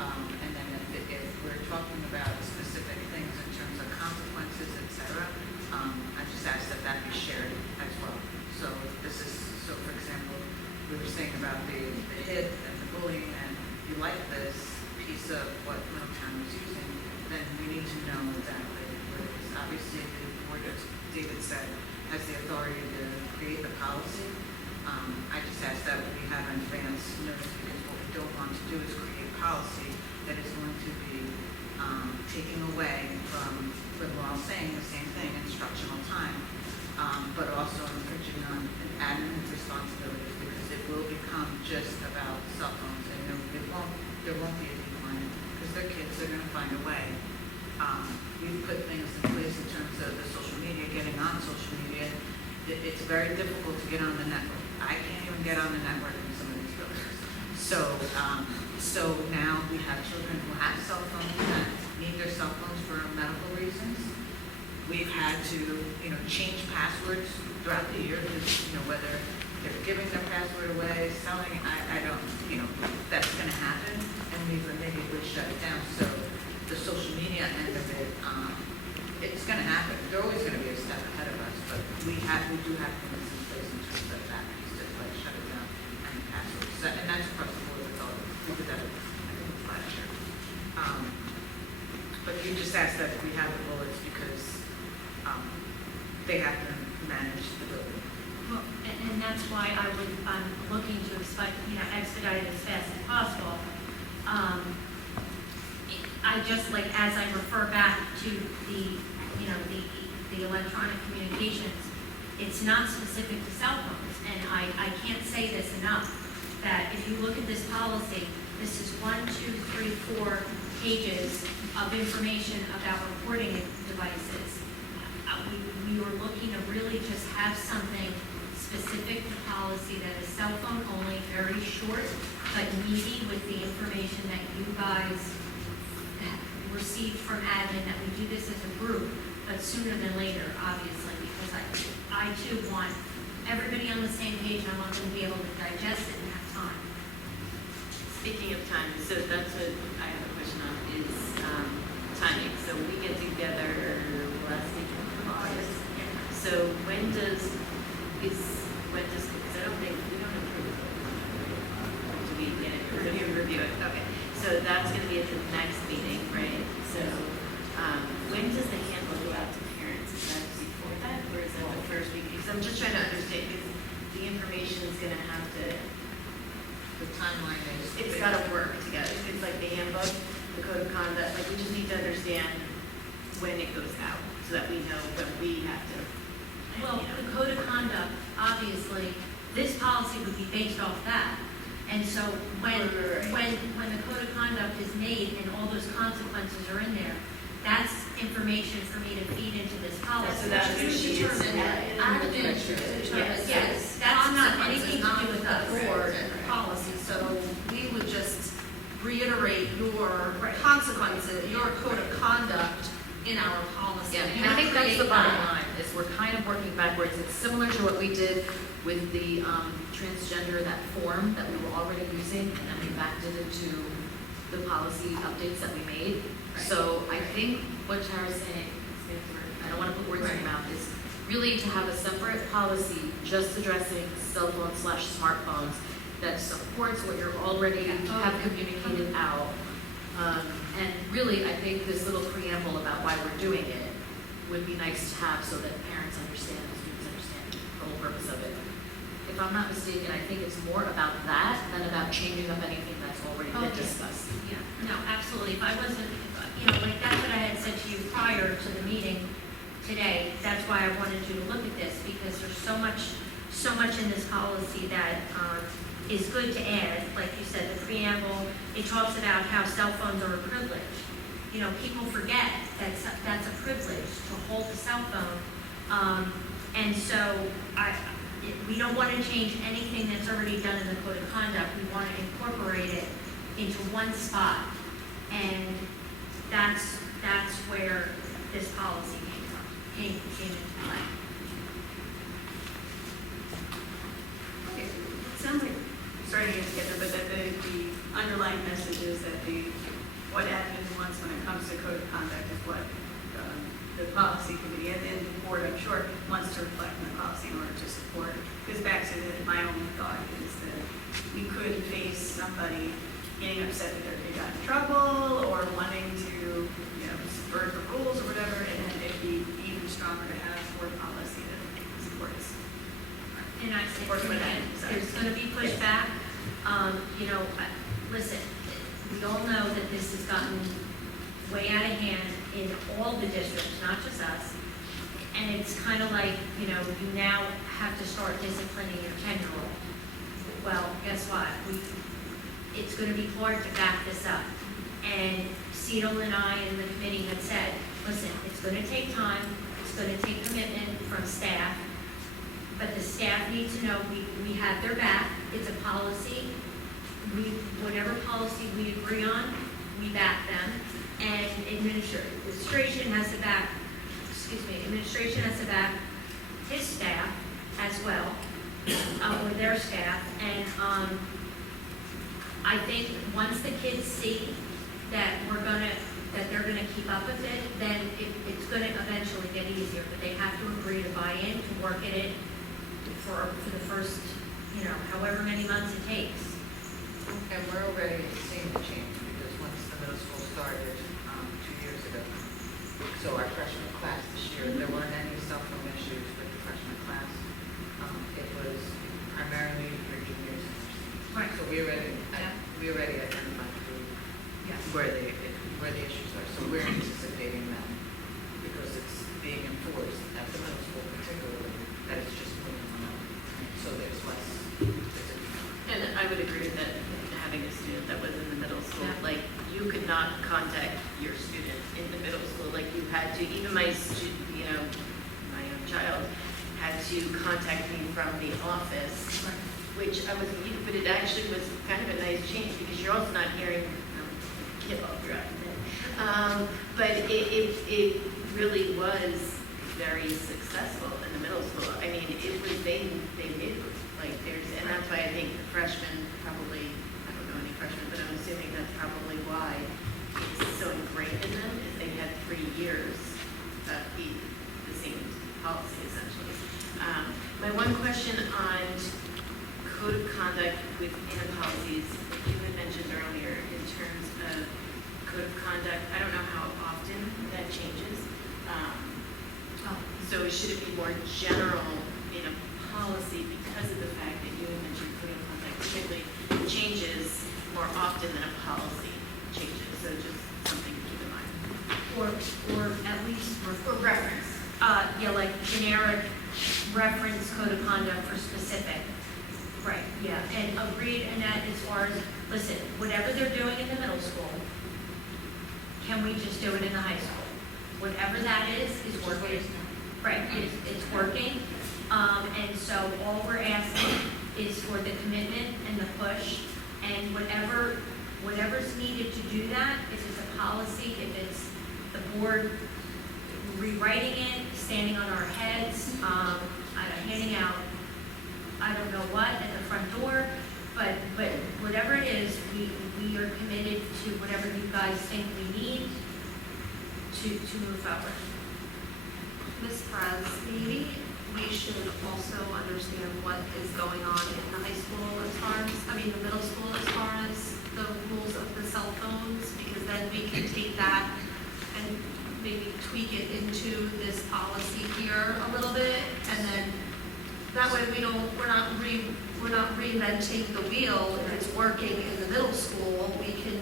And then if we're talking about specific things in terms of consequences, et cetera, I just ask that that be shared as well. So for example, we were saying about the hit and the bullying, and you like this piece of what Middletown was using, then we need to know exactly what it is. Obviously, the board, as David said, has the authority to create the policy. I just ask that we have an advance notice, because what we don't want to do is create policy that is going to be taking away from, when we're all saying the same thing, instructional time. but also infringing on admin responsibilities, because it will become just about cell phones, and there won't be a decline, because their kids are gonna find a way. We've put things in place in terms of the social media, getting on social media. It's very difficult to get on the network. I can't even get on the network in some of these buildings. So now we have children who have cell phones that need their cell phones for medical reasons. We've had to, change passwords throughout the year, whether they're giving their password away, selling, I don't, that's gonna happen, and we've immediately shut it down. So the social media end of it, it's gonna happen. They're always gonna be a step ahead of us, but we do have things in place in terms of that, piece to like shut it down and passwords. So, and that's across the board with all of it. We did that, I think, last year. But you just asked that if we have the bullets because they have to manage the building. Well, and that's why I'm looking to expedite it as fast as possible. I just as I refer back to the electronic communications, it's not specific to cell phones, and I can't say this enough, that if you look at this policy, this is 1, 2, 3, 4 pages of information about reporting devices. We were looking to really just have something specific to policy that is cell phone only, very short, but meaty with the information that you guys received from admin, that we do this as a group, but sooner than later, obviously, because I too want everybody on the same page, and I want them to be able to digest it and have time. Speaking of time, so that's what I have a question on, is timing. So we get together last week of August. So when does, because I don't think, we don't approve it. Do we get it, review it? Okay, so that's gonna be at the next meeting, right? So, when does the handbook go out to parents? Is that before that, or is that the first week? Because I'm just trying to understand, because the information is gonna have to, The timeline is. it's gotta work together. It's like the handbook, the code of conduct, like we just need to understand when it goes out, so that we know when we have to. Well, the code of conduct, obviously, this policy would be based off that. And so when the code of conduct is made and all those consequences are in there, that's information for me to feed into this policy. So that's what she is in that. Yes, that's not anything to do with us. Board policy, so we would just reiterate your consequences, your code of conduct in our policy. Yeah, and I think that's the bottom line, is we're kind of working backwards. It's similar to what we did with the transgender, that form that we were already using, and then we backed it into the policy updates that we made. So I think what Tara's saying, I don't want to put words in your mouth, is really to have a separate policy just addressing cell phones / smartphones that supports what you're already have communicated out. And really, I think this little preamble about why we're doing it would be nice to have so that parents understand and students understand the whole purpose of it. If I'm not mistaken, I think it's more about that than about changing up anything that's already been discussed. Yeah, no, absolutely. If I wasn't, that's what I had said to you prior to the meeting today. That's why I wanted you to look at this, because there's so much in this policy that is good to add. Like you said, the preamble, it talks about how cell phones are a privilege. People forget that that's a privilege to hold a cell phone. And so we don't want to change anything that's already done in the code of conduct. We want to incorporate it into one spot. And that's where this policy came into play. Okay, it sounds like we're starting to get together, but that the underlying message is that what admin wants when it comes to code of conduct is what the policy committee and then the board, I'm sure, wants to reflect in the policy in order to support. Because back to my only thought is that we could face somebody getting upset that their kid got in trouble or wanting to, subvert the rules or whatever, and then it'd be even stronger to have board policy that supports. And I say, Work with that. there's going to be pushback. Listen, we all know that this has gotten way out of hand in all the districts, not just us. And it's kind of like, you know, you now have to start disciplining your 10-year-old. Well, guess what? It's going to be hard to back this up. And Cedal and I and the committee had said, listen, it's going to take time, it's going to take commitment from staff, but the staff need to know we have their back. It's a policy. Whatever policy we agree on, we back them. And administration has to back, administration has to back his staff as well, or their staff. And I think once the kids see that they're gonna keep up with it, then it's gonna eventually get easier. But they have to agree to buy in, to work at it for the first, you know, however many months it takes. And we're already seeing the change, because once the middle school started 2 years ago, so our freshman class this year, there weren't any cell phone issues with the freshman class. It was primarily your juniors and seniors. Right. So we already identified Yes. where the issues are. So we're anticipating them, because it's being enforced at the middle school particularly, that it's just moving on. So there's less. And I would agree that having a student that was in the middle school, Yeah. like, you could not contact your student in the middle school, like, you had to, even my my own child had to contact me from the office, which I wasn't used, but it actually was kind of a nice change, because you're also not hearing, kid all throughout the day. But it really was very successful in the middle school. I mean, it was, they knew, like, and that's why I think the freshmen probably, I don't know any freshmen, but I'm assuming that's probably why it's so ingrained in them, is they had 3 years of the same policy, essentially. My one question on code of conduct within policies, you had mentioned earlier in terms of code of conduct, I don't know how often that changes. So should it be more general in a policy, because of the fact that you had mentioned code of conduct typically changes more often than a policy changes, so just something to keep in mind. Or at least For reference. yeah, like generic reference code of conduct for specific. Right, yeah, and agreed, Annette, as far as, listen, whatever they're doing in the middle school, can we just do it in the high school? Whatever that is working. Right, it's working. And so all we're asking is for the commitment and the push, and whatever's needed to do that, if it's a policy, if it's the board rewriting it, standing on our heads, handing out, I don't know what, at the front door, but whatever it is, we are committed to whatever you guys think we need to move forward. Ms. Perez, maybe we should also understand what is going on in the high school as far as, the middle school as far as the rules of the cell phones, because then we can take that and maybe tweak it into this policy here a little bit, and then that way we're not reinventing the wheel. If it's working in the middle school, you can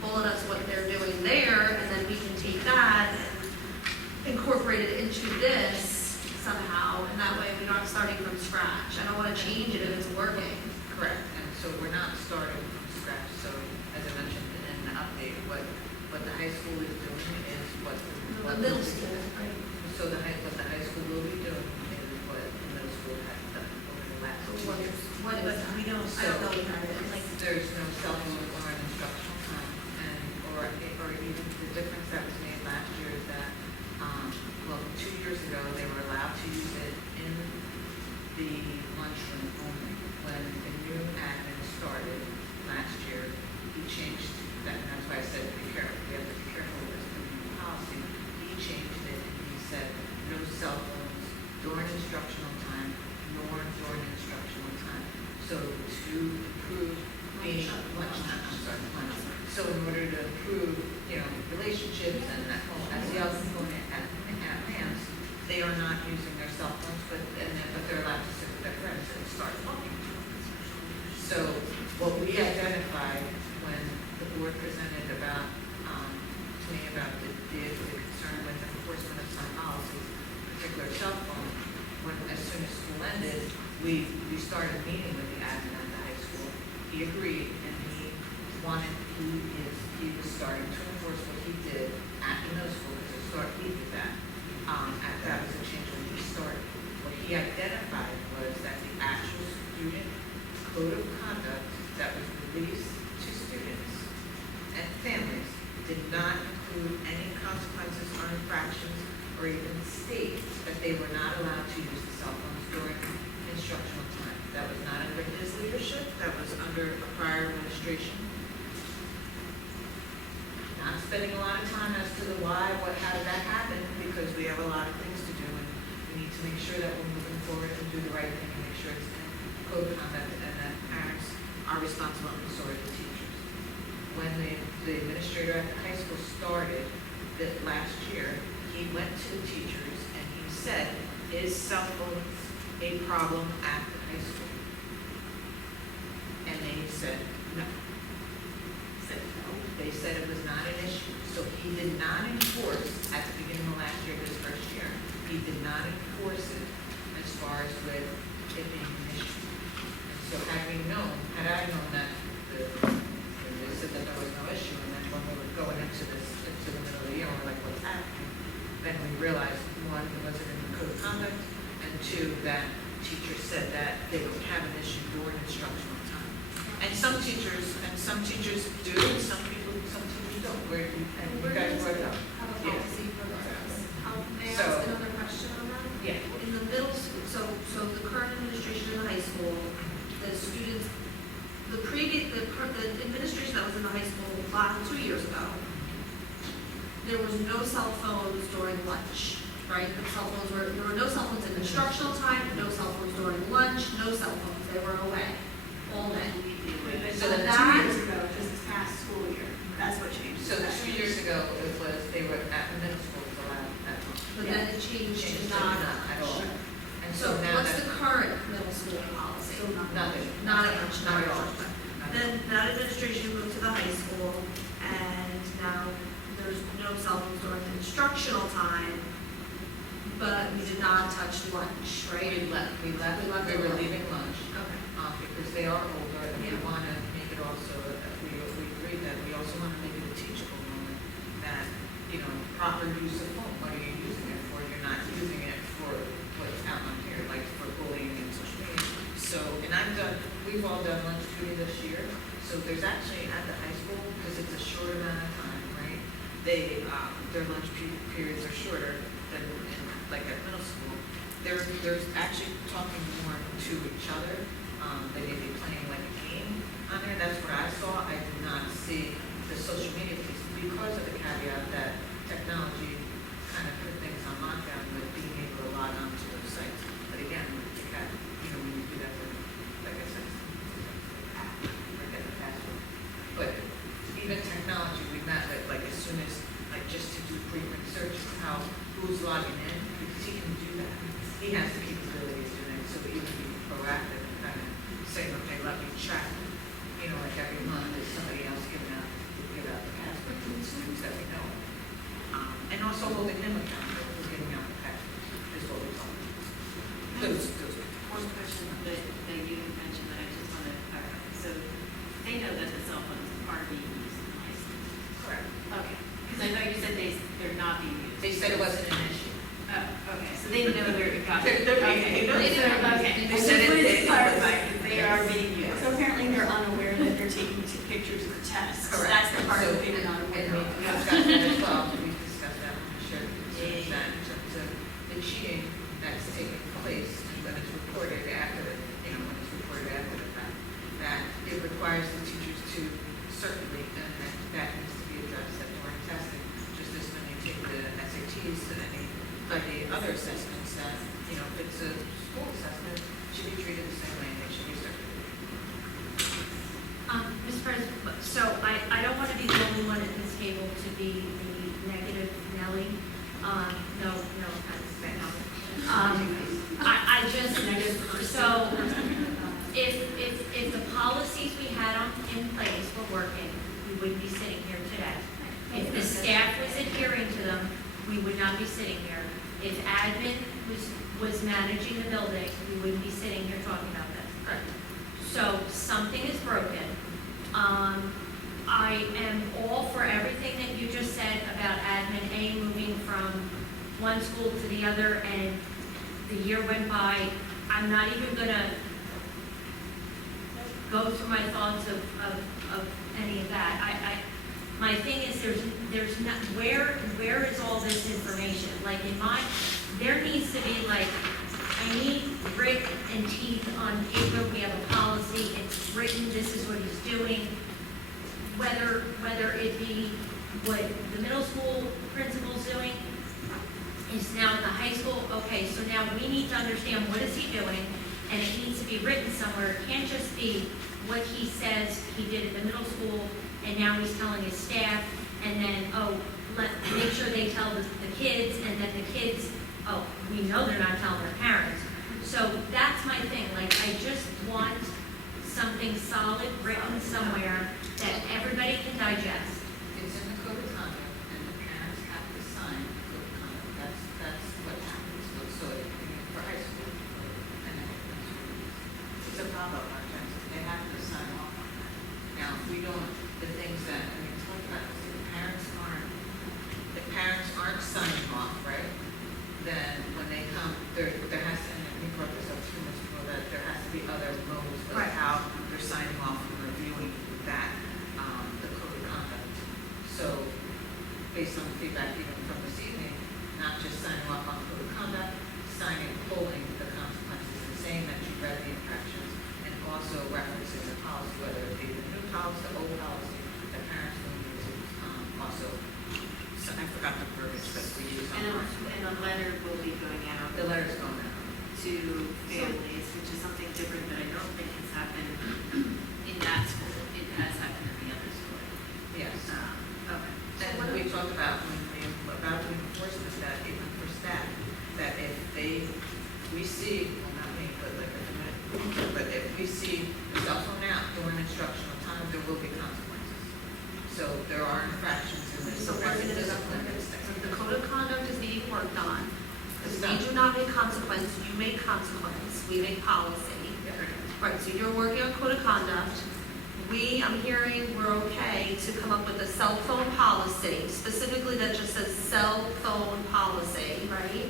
bullet us what they're doing there, and then we can take that and incorporate it into this somehow, and that way we're not starting from scratch. I don't want to change it if it's working. Correct, and so we're not starting from scratch, so as I mentioned in the update, what the high school is doing is what The middle school, right? So what the high school will be doing is what the middle school has done over the last 2 years. What is, I don't know what that is. Like, there's no cell phone or an instructional time, or even the difference that was made last year is that, 2 years ago, they were allowed to use it in the lunchroom only. When the new admin started last year, he changed that, and that's why I said be careful, we have to be careful with this new policy. He changed it, and he said no cell phones during instructional time, nor during instructional time. So to improve being lunchtime, we started meeting with the admin at the high school. He agreed, and he was starting to enforce what he did at the middle school, because he did that. That was a change when he started. What he identified was that the actual student code of conduct that was released to students and families did not include any consequences or infractions, or even state that they were not allowed to use the cell phones during instructional time. That was not under his leadership, that was under a prior administration. Not spending a lot of time as to the why, how did that happen, because we have a lot of things to do, and we need to make sure that we're moving forward and do the right thing, and make sure it's in code of conduct, and that parents are responsible, and so are the teachers. When the administrator at the high school started that last year, he went to the teachers and he said, is cell phones a problem at the high school? And they said, no. Said no. They said it was not an issue. So he did not enforce, at the beginning of last year, his first year, he did not enforce it as far as with it being an issue. And so had I known that they said that there was no issue, and then when we were going into the middle of the year, we're like, what's happening? Then we realized, one, it wasn't in the code of conduct, and two, that teachers said that they would have an issue during instructional time. And some teachers do, and some teachers don't, and you guys brought it up. Have a Yeah. policy for those. May I So- ask another question on that? Yeah. In the middle school, so the current administration in the high school, the students, the administration that was in the high school 2 years ago, there was no cell phones during lunch, right? There were no cell phones in instructional time, no cell phones during lunch, no cell phones. They were away all day. So that- 2 years ago, just this past school year, that's what changed. So 2 years ago, it was, they were at the middle school allowed at home. But then it changed Changed to to not at all. And So so now what's that, the current middle school policy? nothing. Not at lunch, Not at all. Then that administration moved to the high school, and now there's no cell phones during the instructional time, but we did not touch lunch, right? We were leaving lunch, Okay. because they are older, and we Yeah. want to make it also, we agreed that we also want to make it a teachable moment, that, proper use of phone, what are you using it for? You're not using it for what's out on here, like for bullying and social media. So, and we've all done lunch duty this year, so there's actually at the high school, because it's a short amount of time, right? Their lunch periods are shorter than like at middle school. They're actually talking more to each other. They may be playing like a game on there. That's what I saw. I did not see the social media piece because of the caveat that technology kind of put things on lockdown with being able to log on to those sites. But again, when you do that, like I said, forget the password. But even technology, we met with, like, as soon as, like, just to do frequent searches, who's logging in, because he can do that. He has the capability of doing it, so he can be proactive and kind of saying, okay, let me check, like every month, is somebody else give out the password to the students that we know. And also holding him accountable for giving out the password is what we call it. Those. One question that you had mentioned that I just want to clarify. So they know that the cell phones are being used in high school. Correct. Okay. Because I thought you said they're not being used. They said it wasn't an issue. Oh, okay. So they know where it got. They're being- Okay. they know. They know, okay. They said it- Just they- clarify, because they are being used. So apparently they're unaware that they're taking pictures of the tests. Correct. That's the part So- that they're not aware And we of. discussed that as well, we discussed that, we shared concerns that in terms of the cheating that's taking place, and when it's reported after, the fact, that it requires the teachers to circulate, and that needs to be addressed that during testing, just as when they take the SATs and any other assessments, that, if it's a school assessment, should be treated the same way, and they should be circulated. Ms. President, so I don't want to be the only one at this table to be the negative Nelly. No offense. I just, so if the policies we had in place were working, we wouldn't be sitting here today. If the staff was adhering to them, we would not be sitting here. If admin was managing the building, we wouldn't be sitting here talking about this. Correct. So something is broken. I am all for everything that you just said about admin A moving from one school to the other, and the year went by. I'm not even gonna go through my thoughts of any of that. My thing is, there's not, where is all this information? Like there needs to be like, I need grit and teeth on paper. We have a policy, it's written, this is what he's doing. Whether it be what the middle school principal's doing, is now at the high school, okay, so now we need to understand what is he doing, and it needs to be written somewhere. It can't just be what he says he did at the middle school, and now he's telling his staff, and then, make sure they tell the kids, and then the kids, we know they're not telling their parents. So that's my thing, like, I just want something solid written somewhere that everybody can digest. It's in the code of conduct, and the parents have to sign the code of conduct. That's what happens. So for high school, and then it's a pop-up on terms, they have to sign off on that. Now, if we don't, the things that, I mean, talk about, the parents aren't signing off, right? Then when they come, there has to, and we brought this up 2 months ago, that there has to be other roles of Right. how they're signing off and reviewing that, the code of conduct. So, based on the feedback even from this evening, not just signing off on code of conduct, signing, pulling the consequences and saying that you read the infractions, and also referencing the policy, whether it be the new policy, the old policy, the parents will use it, also, so I forgot the verbiage that we use on our. And a letter will be going out The letter's going out. to families, which is something different that I don't think has happened in that school. It has happened in the other school. Yes. Okay. And we talked about about the enforcement, that even for staff, that if we see, well, not me, but like a minute, but if we see the cell phone out during instructional time, there will be consequences. So there are infractions in this. So So we're that's a gonna, disciplinary so thing. the code of conduct is being worked on. It's We done. do not make consequence, you make consequence, we make policy. Right, so you're working on code of conduct. I'm hearing we're okay to come up with a cell phone policy, specifically that just says cell phone policy, right?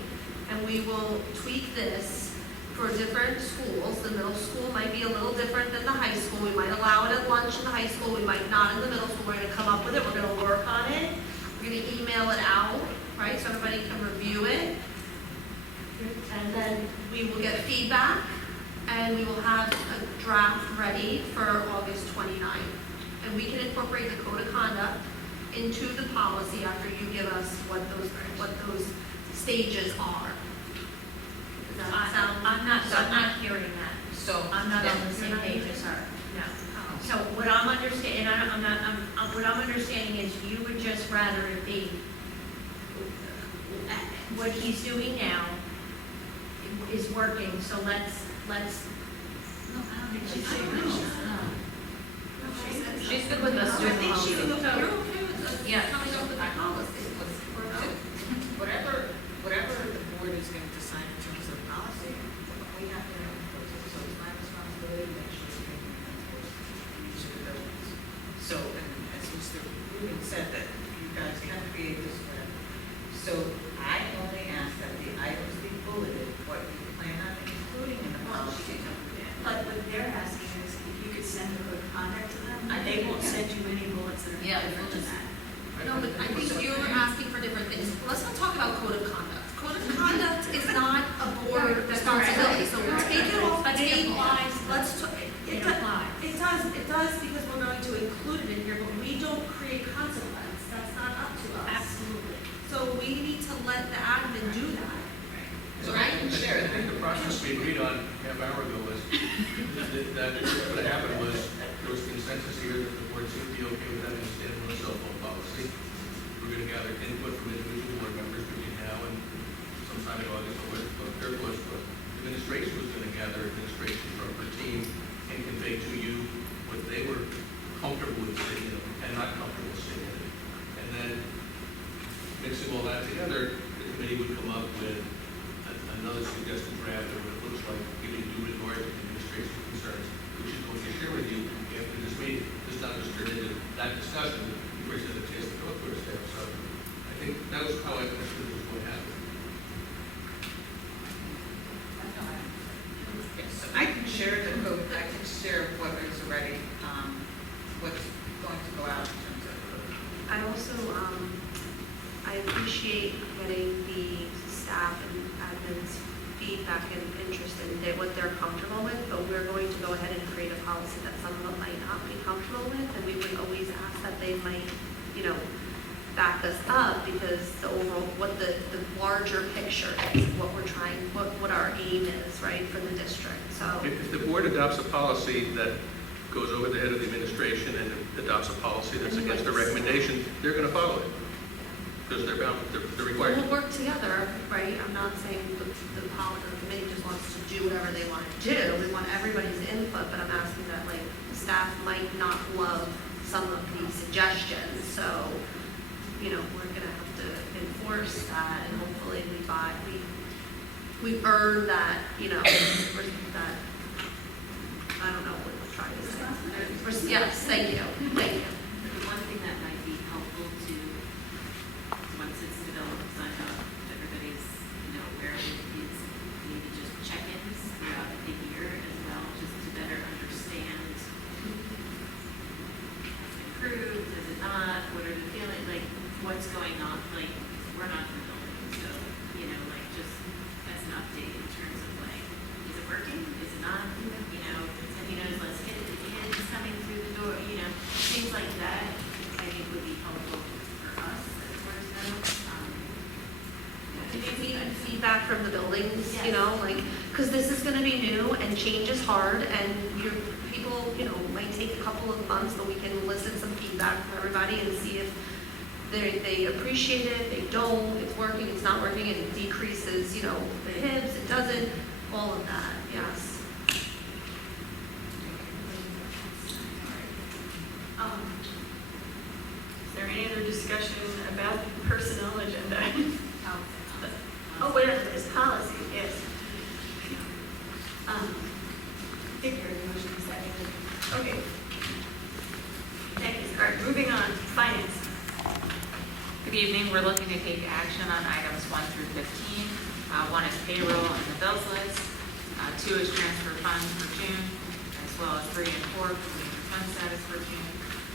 And we will tweak this for different schools. The middle school might be a little different than the high school. We might allow it at lunch in the high school, we might not in the middle school. We're gonna come up with it, we're gonna work on it. We're gonna email it out, right, so everybody can review it. And then we will get feedback, and we will have a draft ready for August 29th. And we can incorporate the code of conduct into the policy after you give us what those stages are. Does that sound? I'm not hearing that. So. I'm not on the same page as her, no. So what I'm understanding, what I'm understanding is you would just rather it be, what he's doing now is working, so let's. She's good with us doing I think she, policy. you're okay with us Yeah. coming up with a policy. Whatever the board is going to decide in terms of policy, we have to enforce it. So it's my responsibility to make sure it's being enforced in each of the buildings. So, and as Mr. Rubin said, that you guys can create this whatever. So I only ask that the items be bulleted, what you plan on including in the policy. But what they're asking is if you could send the code of conduct to them, they won't send you any bullets that are Yeah, different than that. No, but I think you're asking for different things. Let's not talk about code of conduct. Code of conduct is not a board responsibility, so we'll take it off the But it table. applies. Let's, It applies. it does because we're going to include it in here, but we don't create consequence. That's not up to us. Absolutely. So we need to let the admin do that. So I can share I that. think the process we agreed on half hour ago was that what happened was there was consensus here that the board seemed to be okay with having a standalone cell phone policy. We're going to gather input from individual board members between now and sometime in August. The administration was going to gather administration from her team and convey to you what they were comfortable with sitting in and not comfortable sitting in. And then mixing all that together, committee would come up with another suggested draft of what it looks like, giving due regard to the administration's concerns, which is going to share with you after this meeting. This not just turn into that discussion, which is a chance to go through it. So I think that was how I understood it was going to happen. Yes, so I can share the code, I can share what is already, what's going to go out in terms of. I also, I appreciate getting the staff and admin's feedback and interest in what they're comfortable with, but we're going to go ahead and create a policy that some of them might not be comfortable with, and we would always ask that they might, back us up, because the overall, what the larger picture is, what we're trying, what our aim is, right, for the district, so. If the board adopts a policy that goes over the head of the administration and adopts a policy that's against the recommendation, they're going to follow it. Because they're bound, they're required. We'll work together, right? I'm not saying the committee just wants to do whatever they want to do. We want everybody's input, but I'm asking that, like, the staff might not love some of these suggestions. So, we're gonna have to enforce that, and hopefully we earn that, that, I don't know what I'm trying to say. Yes, thank you. Thank you. One thing that might be helpful to, once it's developed, signed up, everybody's, aware of it, is maybe just check-ins throughout the year as well, just to better understand, has it improved, is it not, what are the feelings, like, what's going on, like, we're not in the building, so, just as an update in terms of, like, is it working, is it not, let's get the kids coming through the door, things like that, I think would be helpful for us as far as Do you need feedback from the buildings, Yes. because this is gonna be new and change is hard, and people, might take a couple of months, but we can elicit some feedback from everybody and see if they appreciate it, they don't, it's working, it's not working, it decreases, the hips, it doesn't, all of that, yes. Is there any other discussion about the personnel agenda? Oh, where is policy? Yes. Figure motion seconded. Okay. Thank you. All right, moving on. Finance. Good evening. We're looking to take action on items 1 through 15. 1 is payroll and the bills list. 2 is transfer funds for June, as well as 3 and 4 for major fund status for June.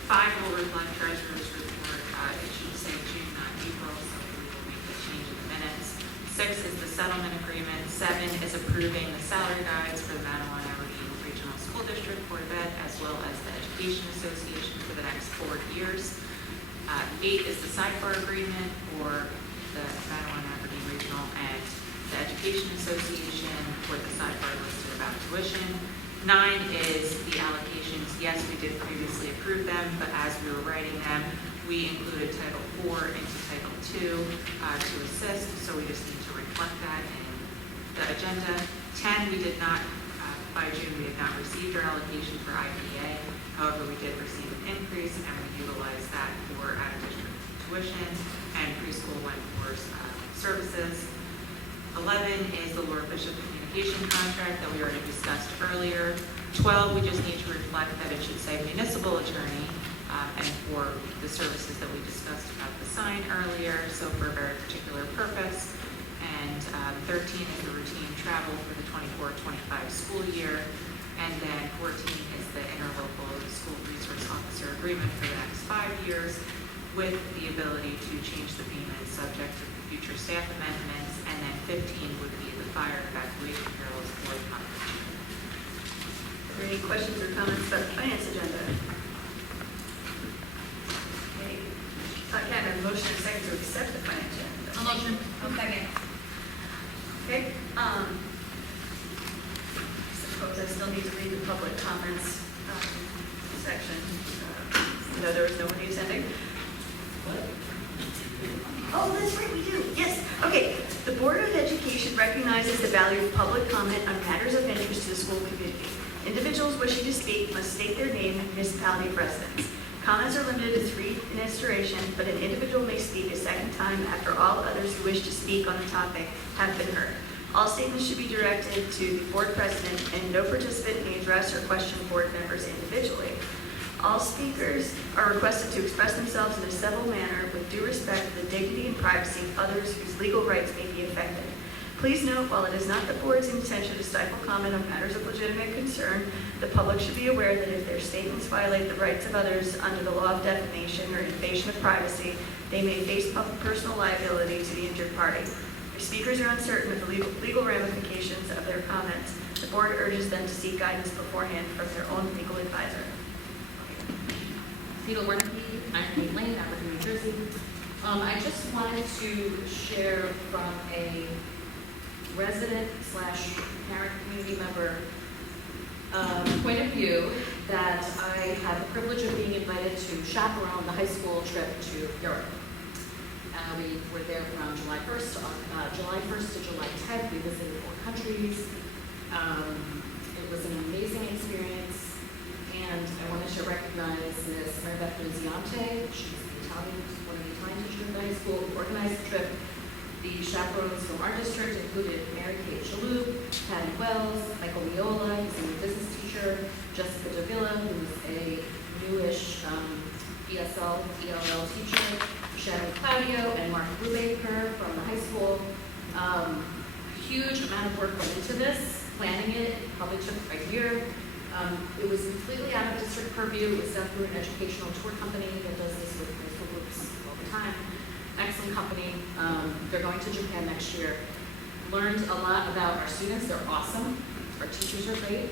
5 will reflect treasurer's report. It should say June, not April, so we will make the change in the minutes. 6 is the settlement agreement. 7 is approving the salary guides for the Madawan Aberdeen Regional School District Board of Ed, as well as the Education Association for the next 4 years. 8 is the sidebar agreement for the Madawan Aberdeen Regional and the Education Association for the sidebar listed about tuition. 9 is the allocations. Yes, we did previously approve them, but as we were writing them, we included Title IV into Title II to assist, so we just need to reflect that in the agenda. 10, we did not, by June, we had not received our allocation for IPA. However, we did receive an increase, and we utilized that for out-of-district tuition and preschool went course services. 11 is the Laura Bishop communication contract that we already discussed earlier. 12, we just need to reflect that it should say municipal attorney, and for the services that we discussed about the sign earlier, so for a very particular purpose. And 13 is the routine travel for the 24-25 school year. And then 14 is the interlocal school resource officer agreement for the next 5 years, with the ability to change the payment subject to future staff amendments. And then 15 would be the fire evacuation drills for the month of June. Are there any questions or comments about the finance agenda? Okay. Can I have a motion and a second to accept the finance agenda? A motion. Second. Okay. Suppose I still need to read the public comments section. No, there was nobody attending. What? Oh, that's right, we do. Yes. Okay. The Board of Education recognizes the value of public comment on matters of interest to the school community. Individuals wishing to speak must state their name and municipality of residence. Comments are limited to 3 minutes duration, but an individual may speak a second time after all others who wish to speak on the topic have been heard. All statements should be directed to the board president, and no participant may address or question board members individually. All speakers are requested to express themselves in a civil manner with due respect to the dignity and privacy of others whose legal rights may be affected. Please note, while it is not the board's intention to stifle comment on matters of legitimate concern, the public should be aware that if their statements violate the rights of others under the law of defamation or invasion of privacy, they may face personal liability to the injured party. If speakers are uncertain of the legal ramifications of their comments, the board urges them to seek guidance beforehand from their own legal advisor. Theodore Wernicke, I'm Kate Lane, Appleton, New Jersey. I just wanted to share from a resident/parent community member point of view that I had the privilege of being invited to chaperone the high school trip to Europe. We were there from July 1st to July 10th. We visited 4 countries. It was an amazing experience, and I wanted to recognize Ms. Maribeth Luziante. She's one of the Italian teachers in the high school who organized the trip. The chaperones from our district included Mary Kate Shalhoub, Patty Wells, Michael Viola, who's a new business teacher, Jessica Davila, who's a newish ESL, ELL teacher, Sharon Claudio, and Mark Brubaker from the high school. A huge amount of work went into this, planning it. It probably took a year. It was completely out of district purview. It was done through an educational tour company that does this with high school groups all the time. Excellent company. They're going to Japan next year. Learned a lot about our students. They're awesome. Our teachers are great.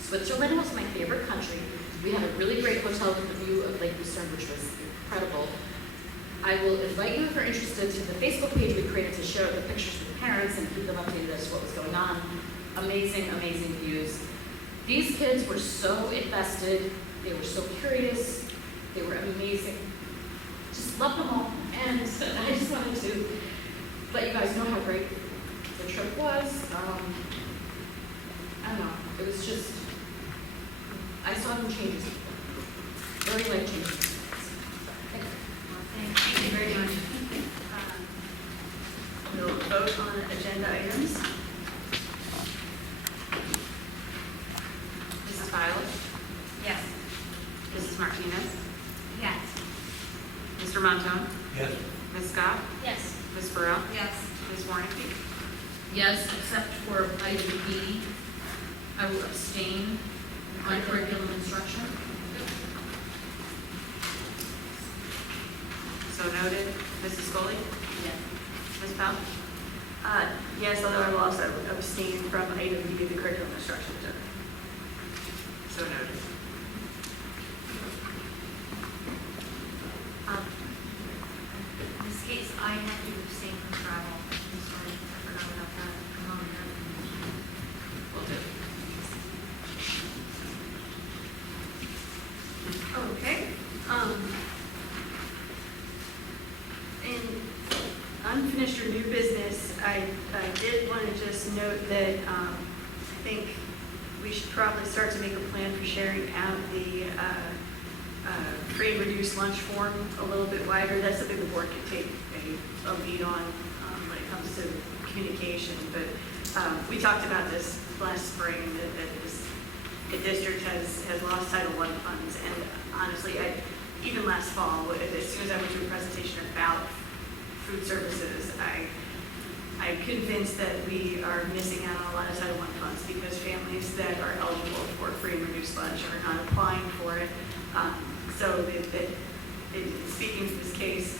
Switzerland was my favorite country. We had a really great hotel with a view of Lake Lucerne, which was incredible. I will invite you, if you're interested, to the Facebook page we created to share the pictures with parents and keep them updated as to what was going on. Amazing, amazing views. These kids were so invested. They were so curious. They were amazing. Just loved them all. And I just wanted to let you guys know how great the trip was. I don't know. It was just, I saw them changes. Very life-changing. Thank you very much. We'll vote on agenda items. Mrs. Violet? Yes. Mrs. Martinez? Yes. Mr. Montone? Yes. Ms. Scott? Yes. Ms. Burrell? Yes. Ms. Warnicki? Yes, except for item B, I will abstain on curriculum instruction. So noted. Mrs. Scully? Yes. Ms. Powell? Yes, although I will also abstain from item B, the curriculum instruction. So noted. In this case, I have to abstain from travel. I'm sorry, I forgot about that. Will do. Okay. In unfinished or new business, I did want to just note that I think we should probably start to make a plan for sharing out the free and reduced lunch form a little bit wider. That's something the board could take a lead on when it comes to communication. But we talked about this last spring, that the district has lost Title I funds. And honestly, even last fall, as soon as I went to a presentation about food services, I'm convinced that we are missing out on a lot of Title I funds because families that are eligible for free and reduced lunch are not applying for it. Speaking to this case,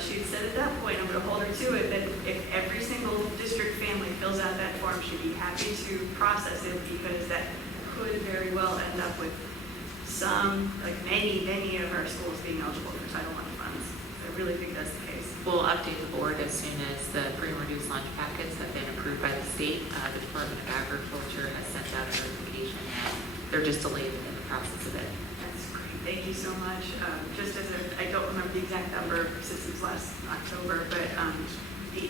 she had said at that point, I'm going to hold her to it, that if every single district family fills out that form, she'd be happy to process it because that could very well end up with many of our schools being eligible for Title I funds. I really think that's the case. We'll update the board as soon as the free and reduced lunch packets have been approved by the state. The Department of Agriculture has sent out a notification and they're just delayed in the process of it. That's great. Thank you so much. Just as I don't remember the exact number since it was last October, but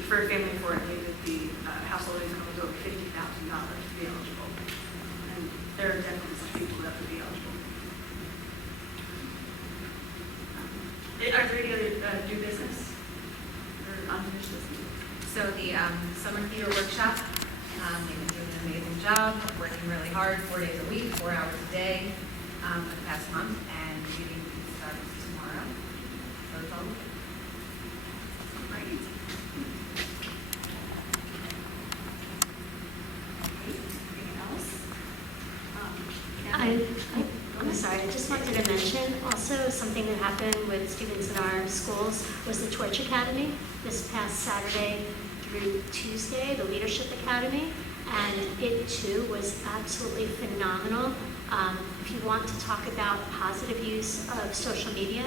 for a family of four, I think that the household income was over $50,000 to be eligible. And there are definitely some people that would be eligible. So the summer theater workshop, they've been doing an amazing job, working really hard, 4 days a week, 4 hours a day for the past month, and meeting starts tomorrow. So it's all Great. Anything else? I'm sorry, I just wanted to mention also something that happened with students in our schools was the Torch Academy this past Saturday through Tuesday, the Leadership Academy, and it too was absolutely phenomenal. If you want to talk about positive use of social media,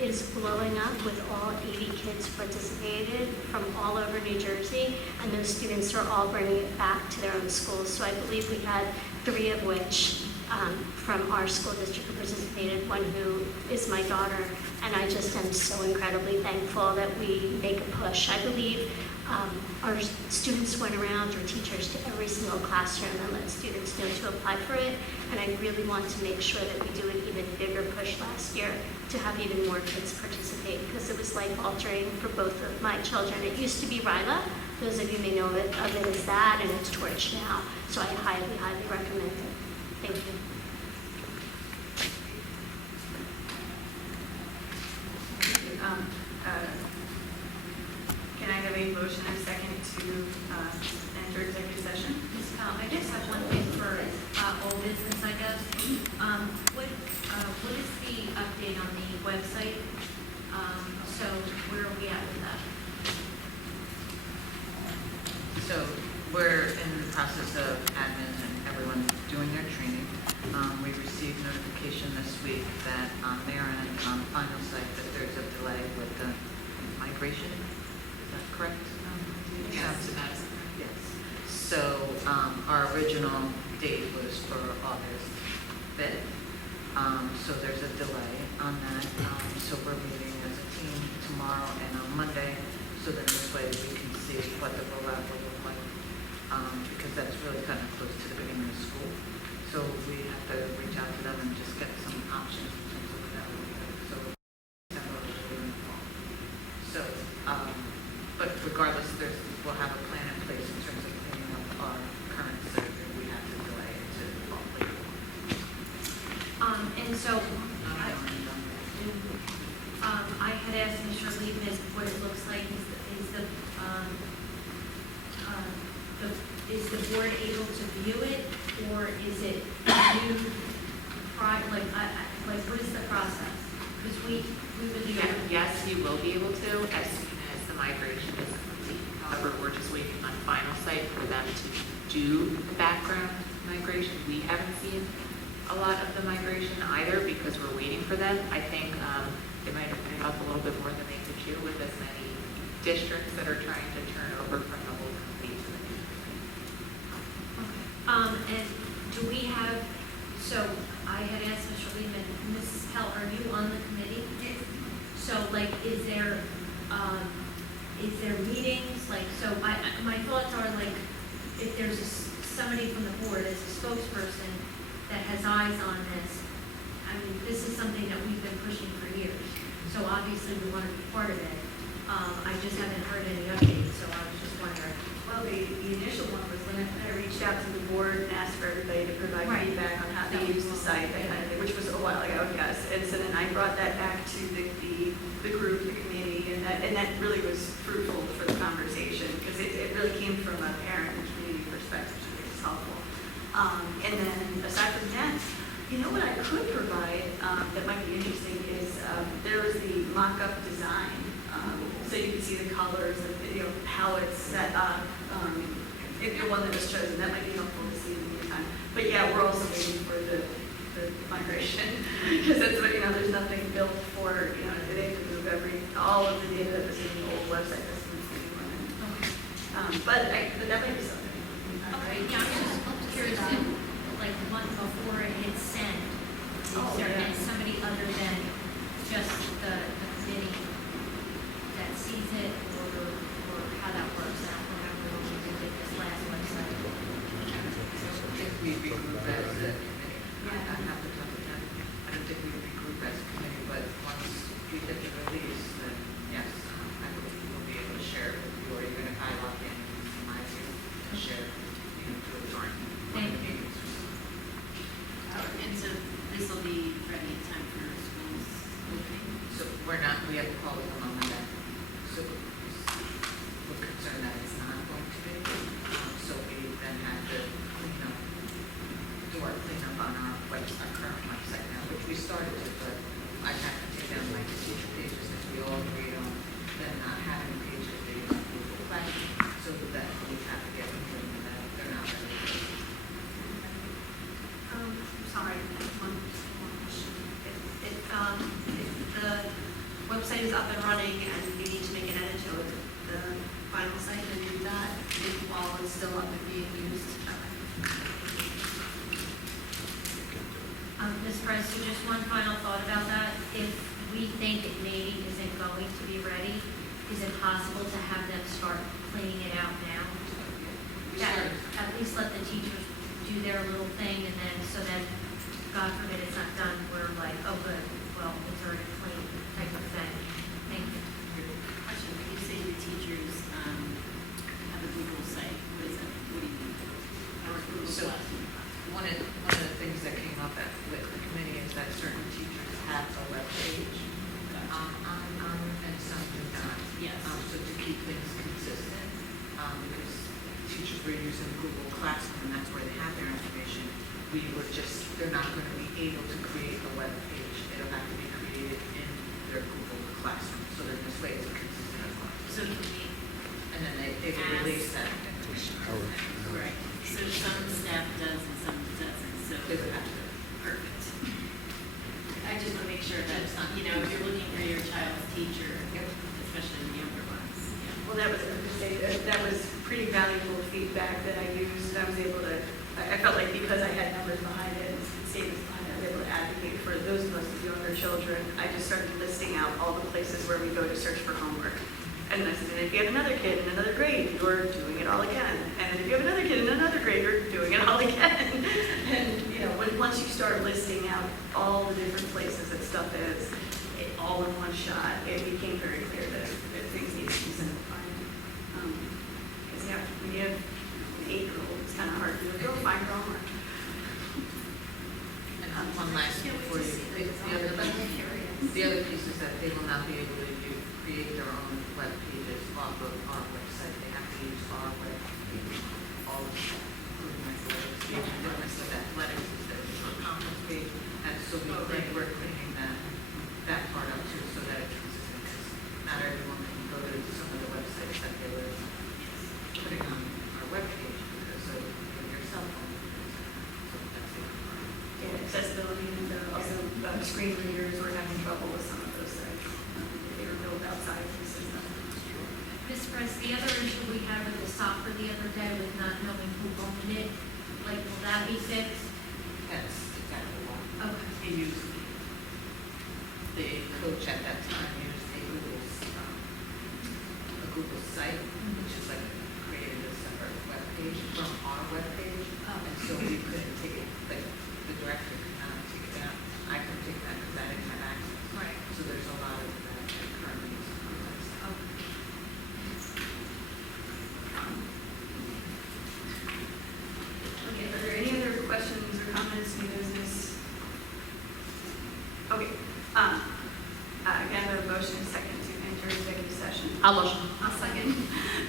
it is blowing up with all 80 kids participated from all over New Jersey, and those students are all bringing it back to their own schools. So I believe we had 3 of which from our school district who participated, one who is my daughter, and I just am so incredibly thankful that we make a push. I believe our students went around, or teachers, to every single classroom and let students know to apply for it, and I really want to make sure that we do an even bigger push last year to have even more kids participate, because it was life-altering for both of my children. It used to be RILA, those of you may know of it as that, and it's Torch now, so I highly, highly recommend it. Thank you. Can I have a motion and a second to enter executive session? Ms. Powell, I just have one thing for old business, I guess. What is the update on the website? So where are we at with that? So we're in the process of admin and everyone doing their training. We received notification this week that on their end, on final site, that there's a delay with the migration. Is that correct? Yes, that is Yes. So our original date was for August 5th. So there's a delay on that. So we're meeting as a team tomorrow and on Monday. So then this way we can see what the rollout will look like. Because that's really kind of close to the beginning of school. So we have to reach out to them and just get some options in terms of what that will be. So but regardless, we'll have a plan in place in terms of cleaning up our current surgery. We have to delay it to fall later. And so I had asked Mr. Liebman what it looks like. Is the board able to view it, or is it you, what is the process? Because we would do that. Yes, you will be able to as soon as the migration is complete. However, we're just waiting on final site for them to do the background migration. We haven't seen a lot of the migration either because we're waiting for them. I think they might have put up a little bit more than they could chew with as many districts that are trying to turn over from the old company to the new company. And do we have, so I had asked Mr. Liebman, Mrs. Pell, are you on the committee? So is there meetings, so my thoughts are if there's somebody from the board as a spokesperson that has eyes on this, I mean, this is something that we've been pushing for years. So obviously we want to be part of it. I just haven't heard any updates, so I was just wondering. Well, the initial one was when I reached out to the board and asked for everybody to provide Right. feedback on how they use the site, that kind of thing, which was a while ago, yes. And so then I brought that back to the group, the committee, and that really was fruitful for the conversation, because it really came from a parent and community perspective, which I think is helpful. And then aside from that, you know what I could provide that might be interesting is there was the mock-up design. So you can see the colors, the video palettes set up. If you're one that was chosen, that might be helpful to see in the meantime. But yeah, we're also waiting for the migration because that's what, there's nothing built for, they have to move all of the data that was in the old website. That's the new one. But that might be something. Okay, yeah, I'm just curious, the month before it hits send, is there somebody other than just the committee that sees it, or how that works? I don't remember when we did this last website. If we regroup as a committee, I have to talk to them. I don't think we regroup as a committee, but once we get the release, then yes, I believe we'll be able to share it with still up and being used. Ms. Perez, so just one final thought about that. If we think it maybe isn't going to be ready, is it possible to have them start cleaning it out now? Yeah, at least let the teachers do their little thing, and then, so that, God forbid it's not done, we're like, oh, good, well, it's already clean, type of thing. Thank you. Question, when you say the teachers have a Google site, what is that? What do you mean? Or a Google So, Classroom? one of the things that came up with the committee is that certain teachers have a web page and some do not. Yes. So to keep things consistent, because teachers were using Google Classroom and that's where they have their information, they're not going to be able to create a web page. It'll have to be created in their Google Classroom. So then this way it's consistent as well. So can we, And then they will release that. right, so some staff does and some doesn't, so. They would have to. Perfect. I just want to make sure that, you know, if you're looking for your child's teacher, especially the younger ones, yeah. Well, that was, I was gonna say, that was pretty valuable feedback that I used. I was able to, I felt like because I had numbers behind it, and statements behind it, I was able to advocate for those of us with younger children. I just started listing out all the places where we go to search for homework. And I said, if you have another kid in another grade, you're doing it all again. And if you have another kid in another grade, you're doing it all again. And, you know, once you start listing out all the different places that stuff is, all in one shot, it became very clear that things need to be simplified. Because, yeah, when you have an 8-year-old, it's kind of hard to go find your homework. And one last thing before you, the other piece is that they will not be able to create their own web pages off of our website. They have to use our web page, all of that, including athletics, the rest of athletics is their conference page. And so we're cleaning that part up too, so that it's consistent. Because not everyone can go to some of the websites that they were putting on our web page because of your cell phone. So that's the other part. Yeah, accessibility and also screen readers were having trouble with some of those sites. They were built outside the system. Ms. Perez, the other issue we had with the soccer the other day with not knowing who owned it, like, will that be fixed? That's exactly what Okay. he used. The coach at that time used a Google site, which is like created a separate web page from our web page. And so we couldn't take it, like the director could not take it down. I couldn't take that because I didn't have access. Right. So there's a lot of that currently is on the website. Okay, are there any other questions or comments, new business? Okay, again, I have a motion and second to enter executive session. I'll motion. I'll second.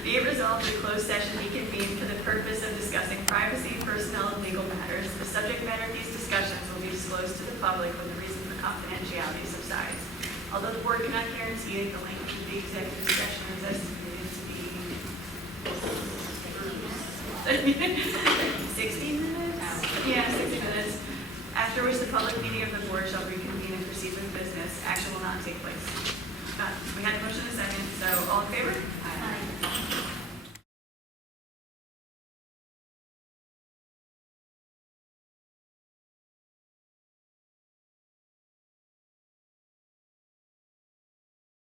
Be it resolved that closed session be convened for the purpose of discussing privacy, personnel, and legal matters. The subject matter of these discussions will be disclosed to the public when the reason for confidentiality subsides. Although the board cannot guarantee it, the length of the executive session is estimated to be 60 minutes? Yeah, 60 minutes. After which the public meeting of the board shall reconvene and proceed with business. Action will not take place. We had a motion and a second.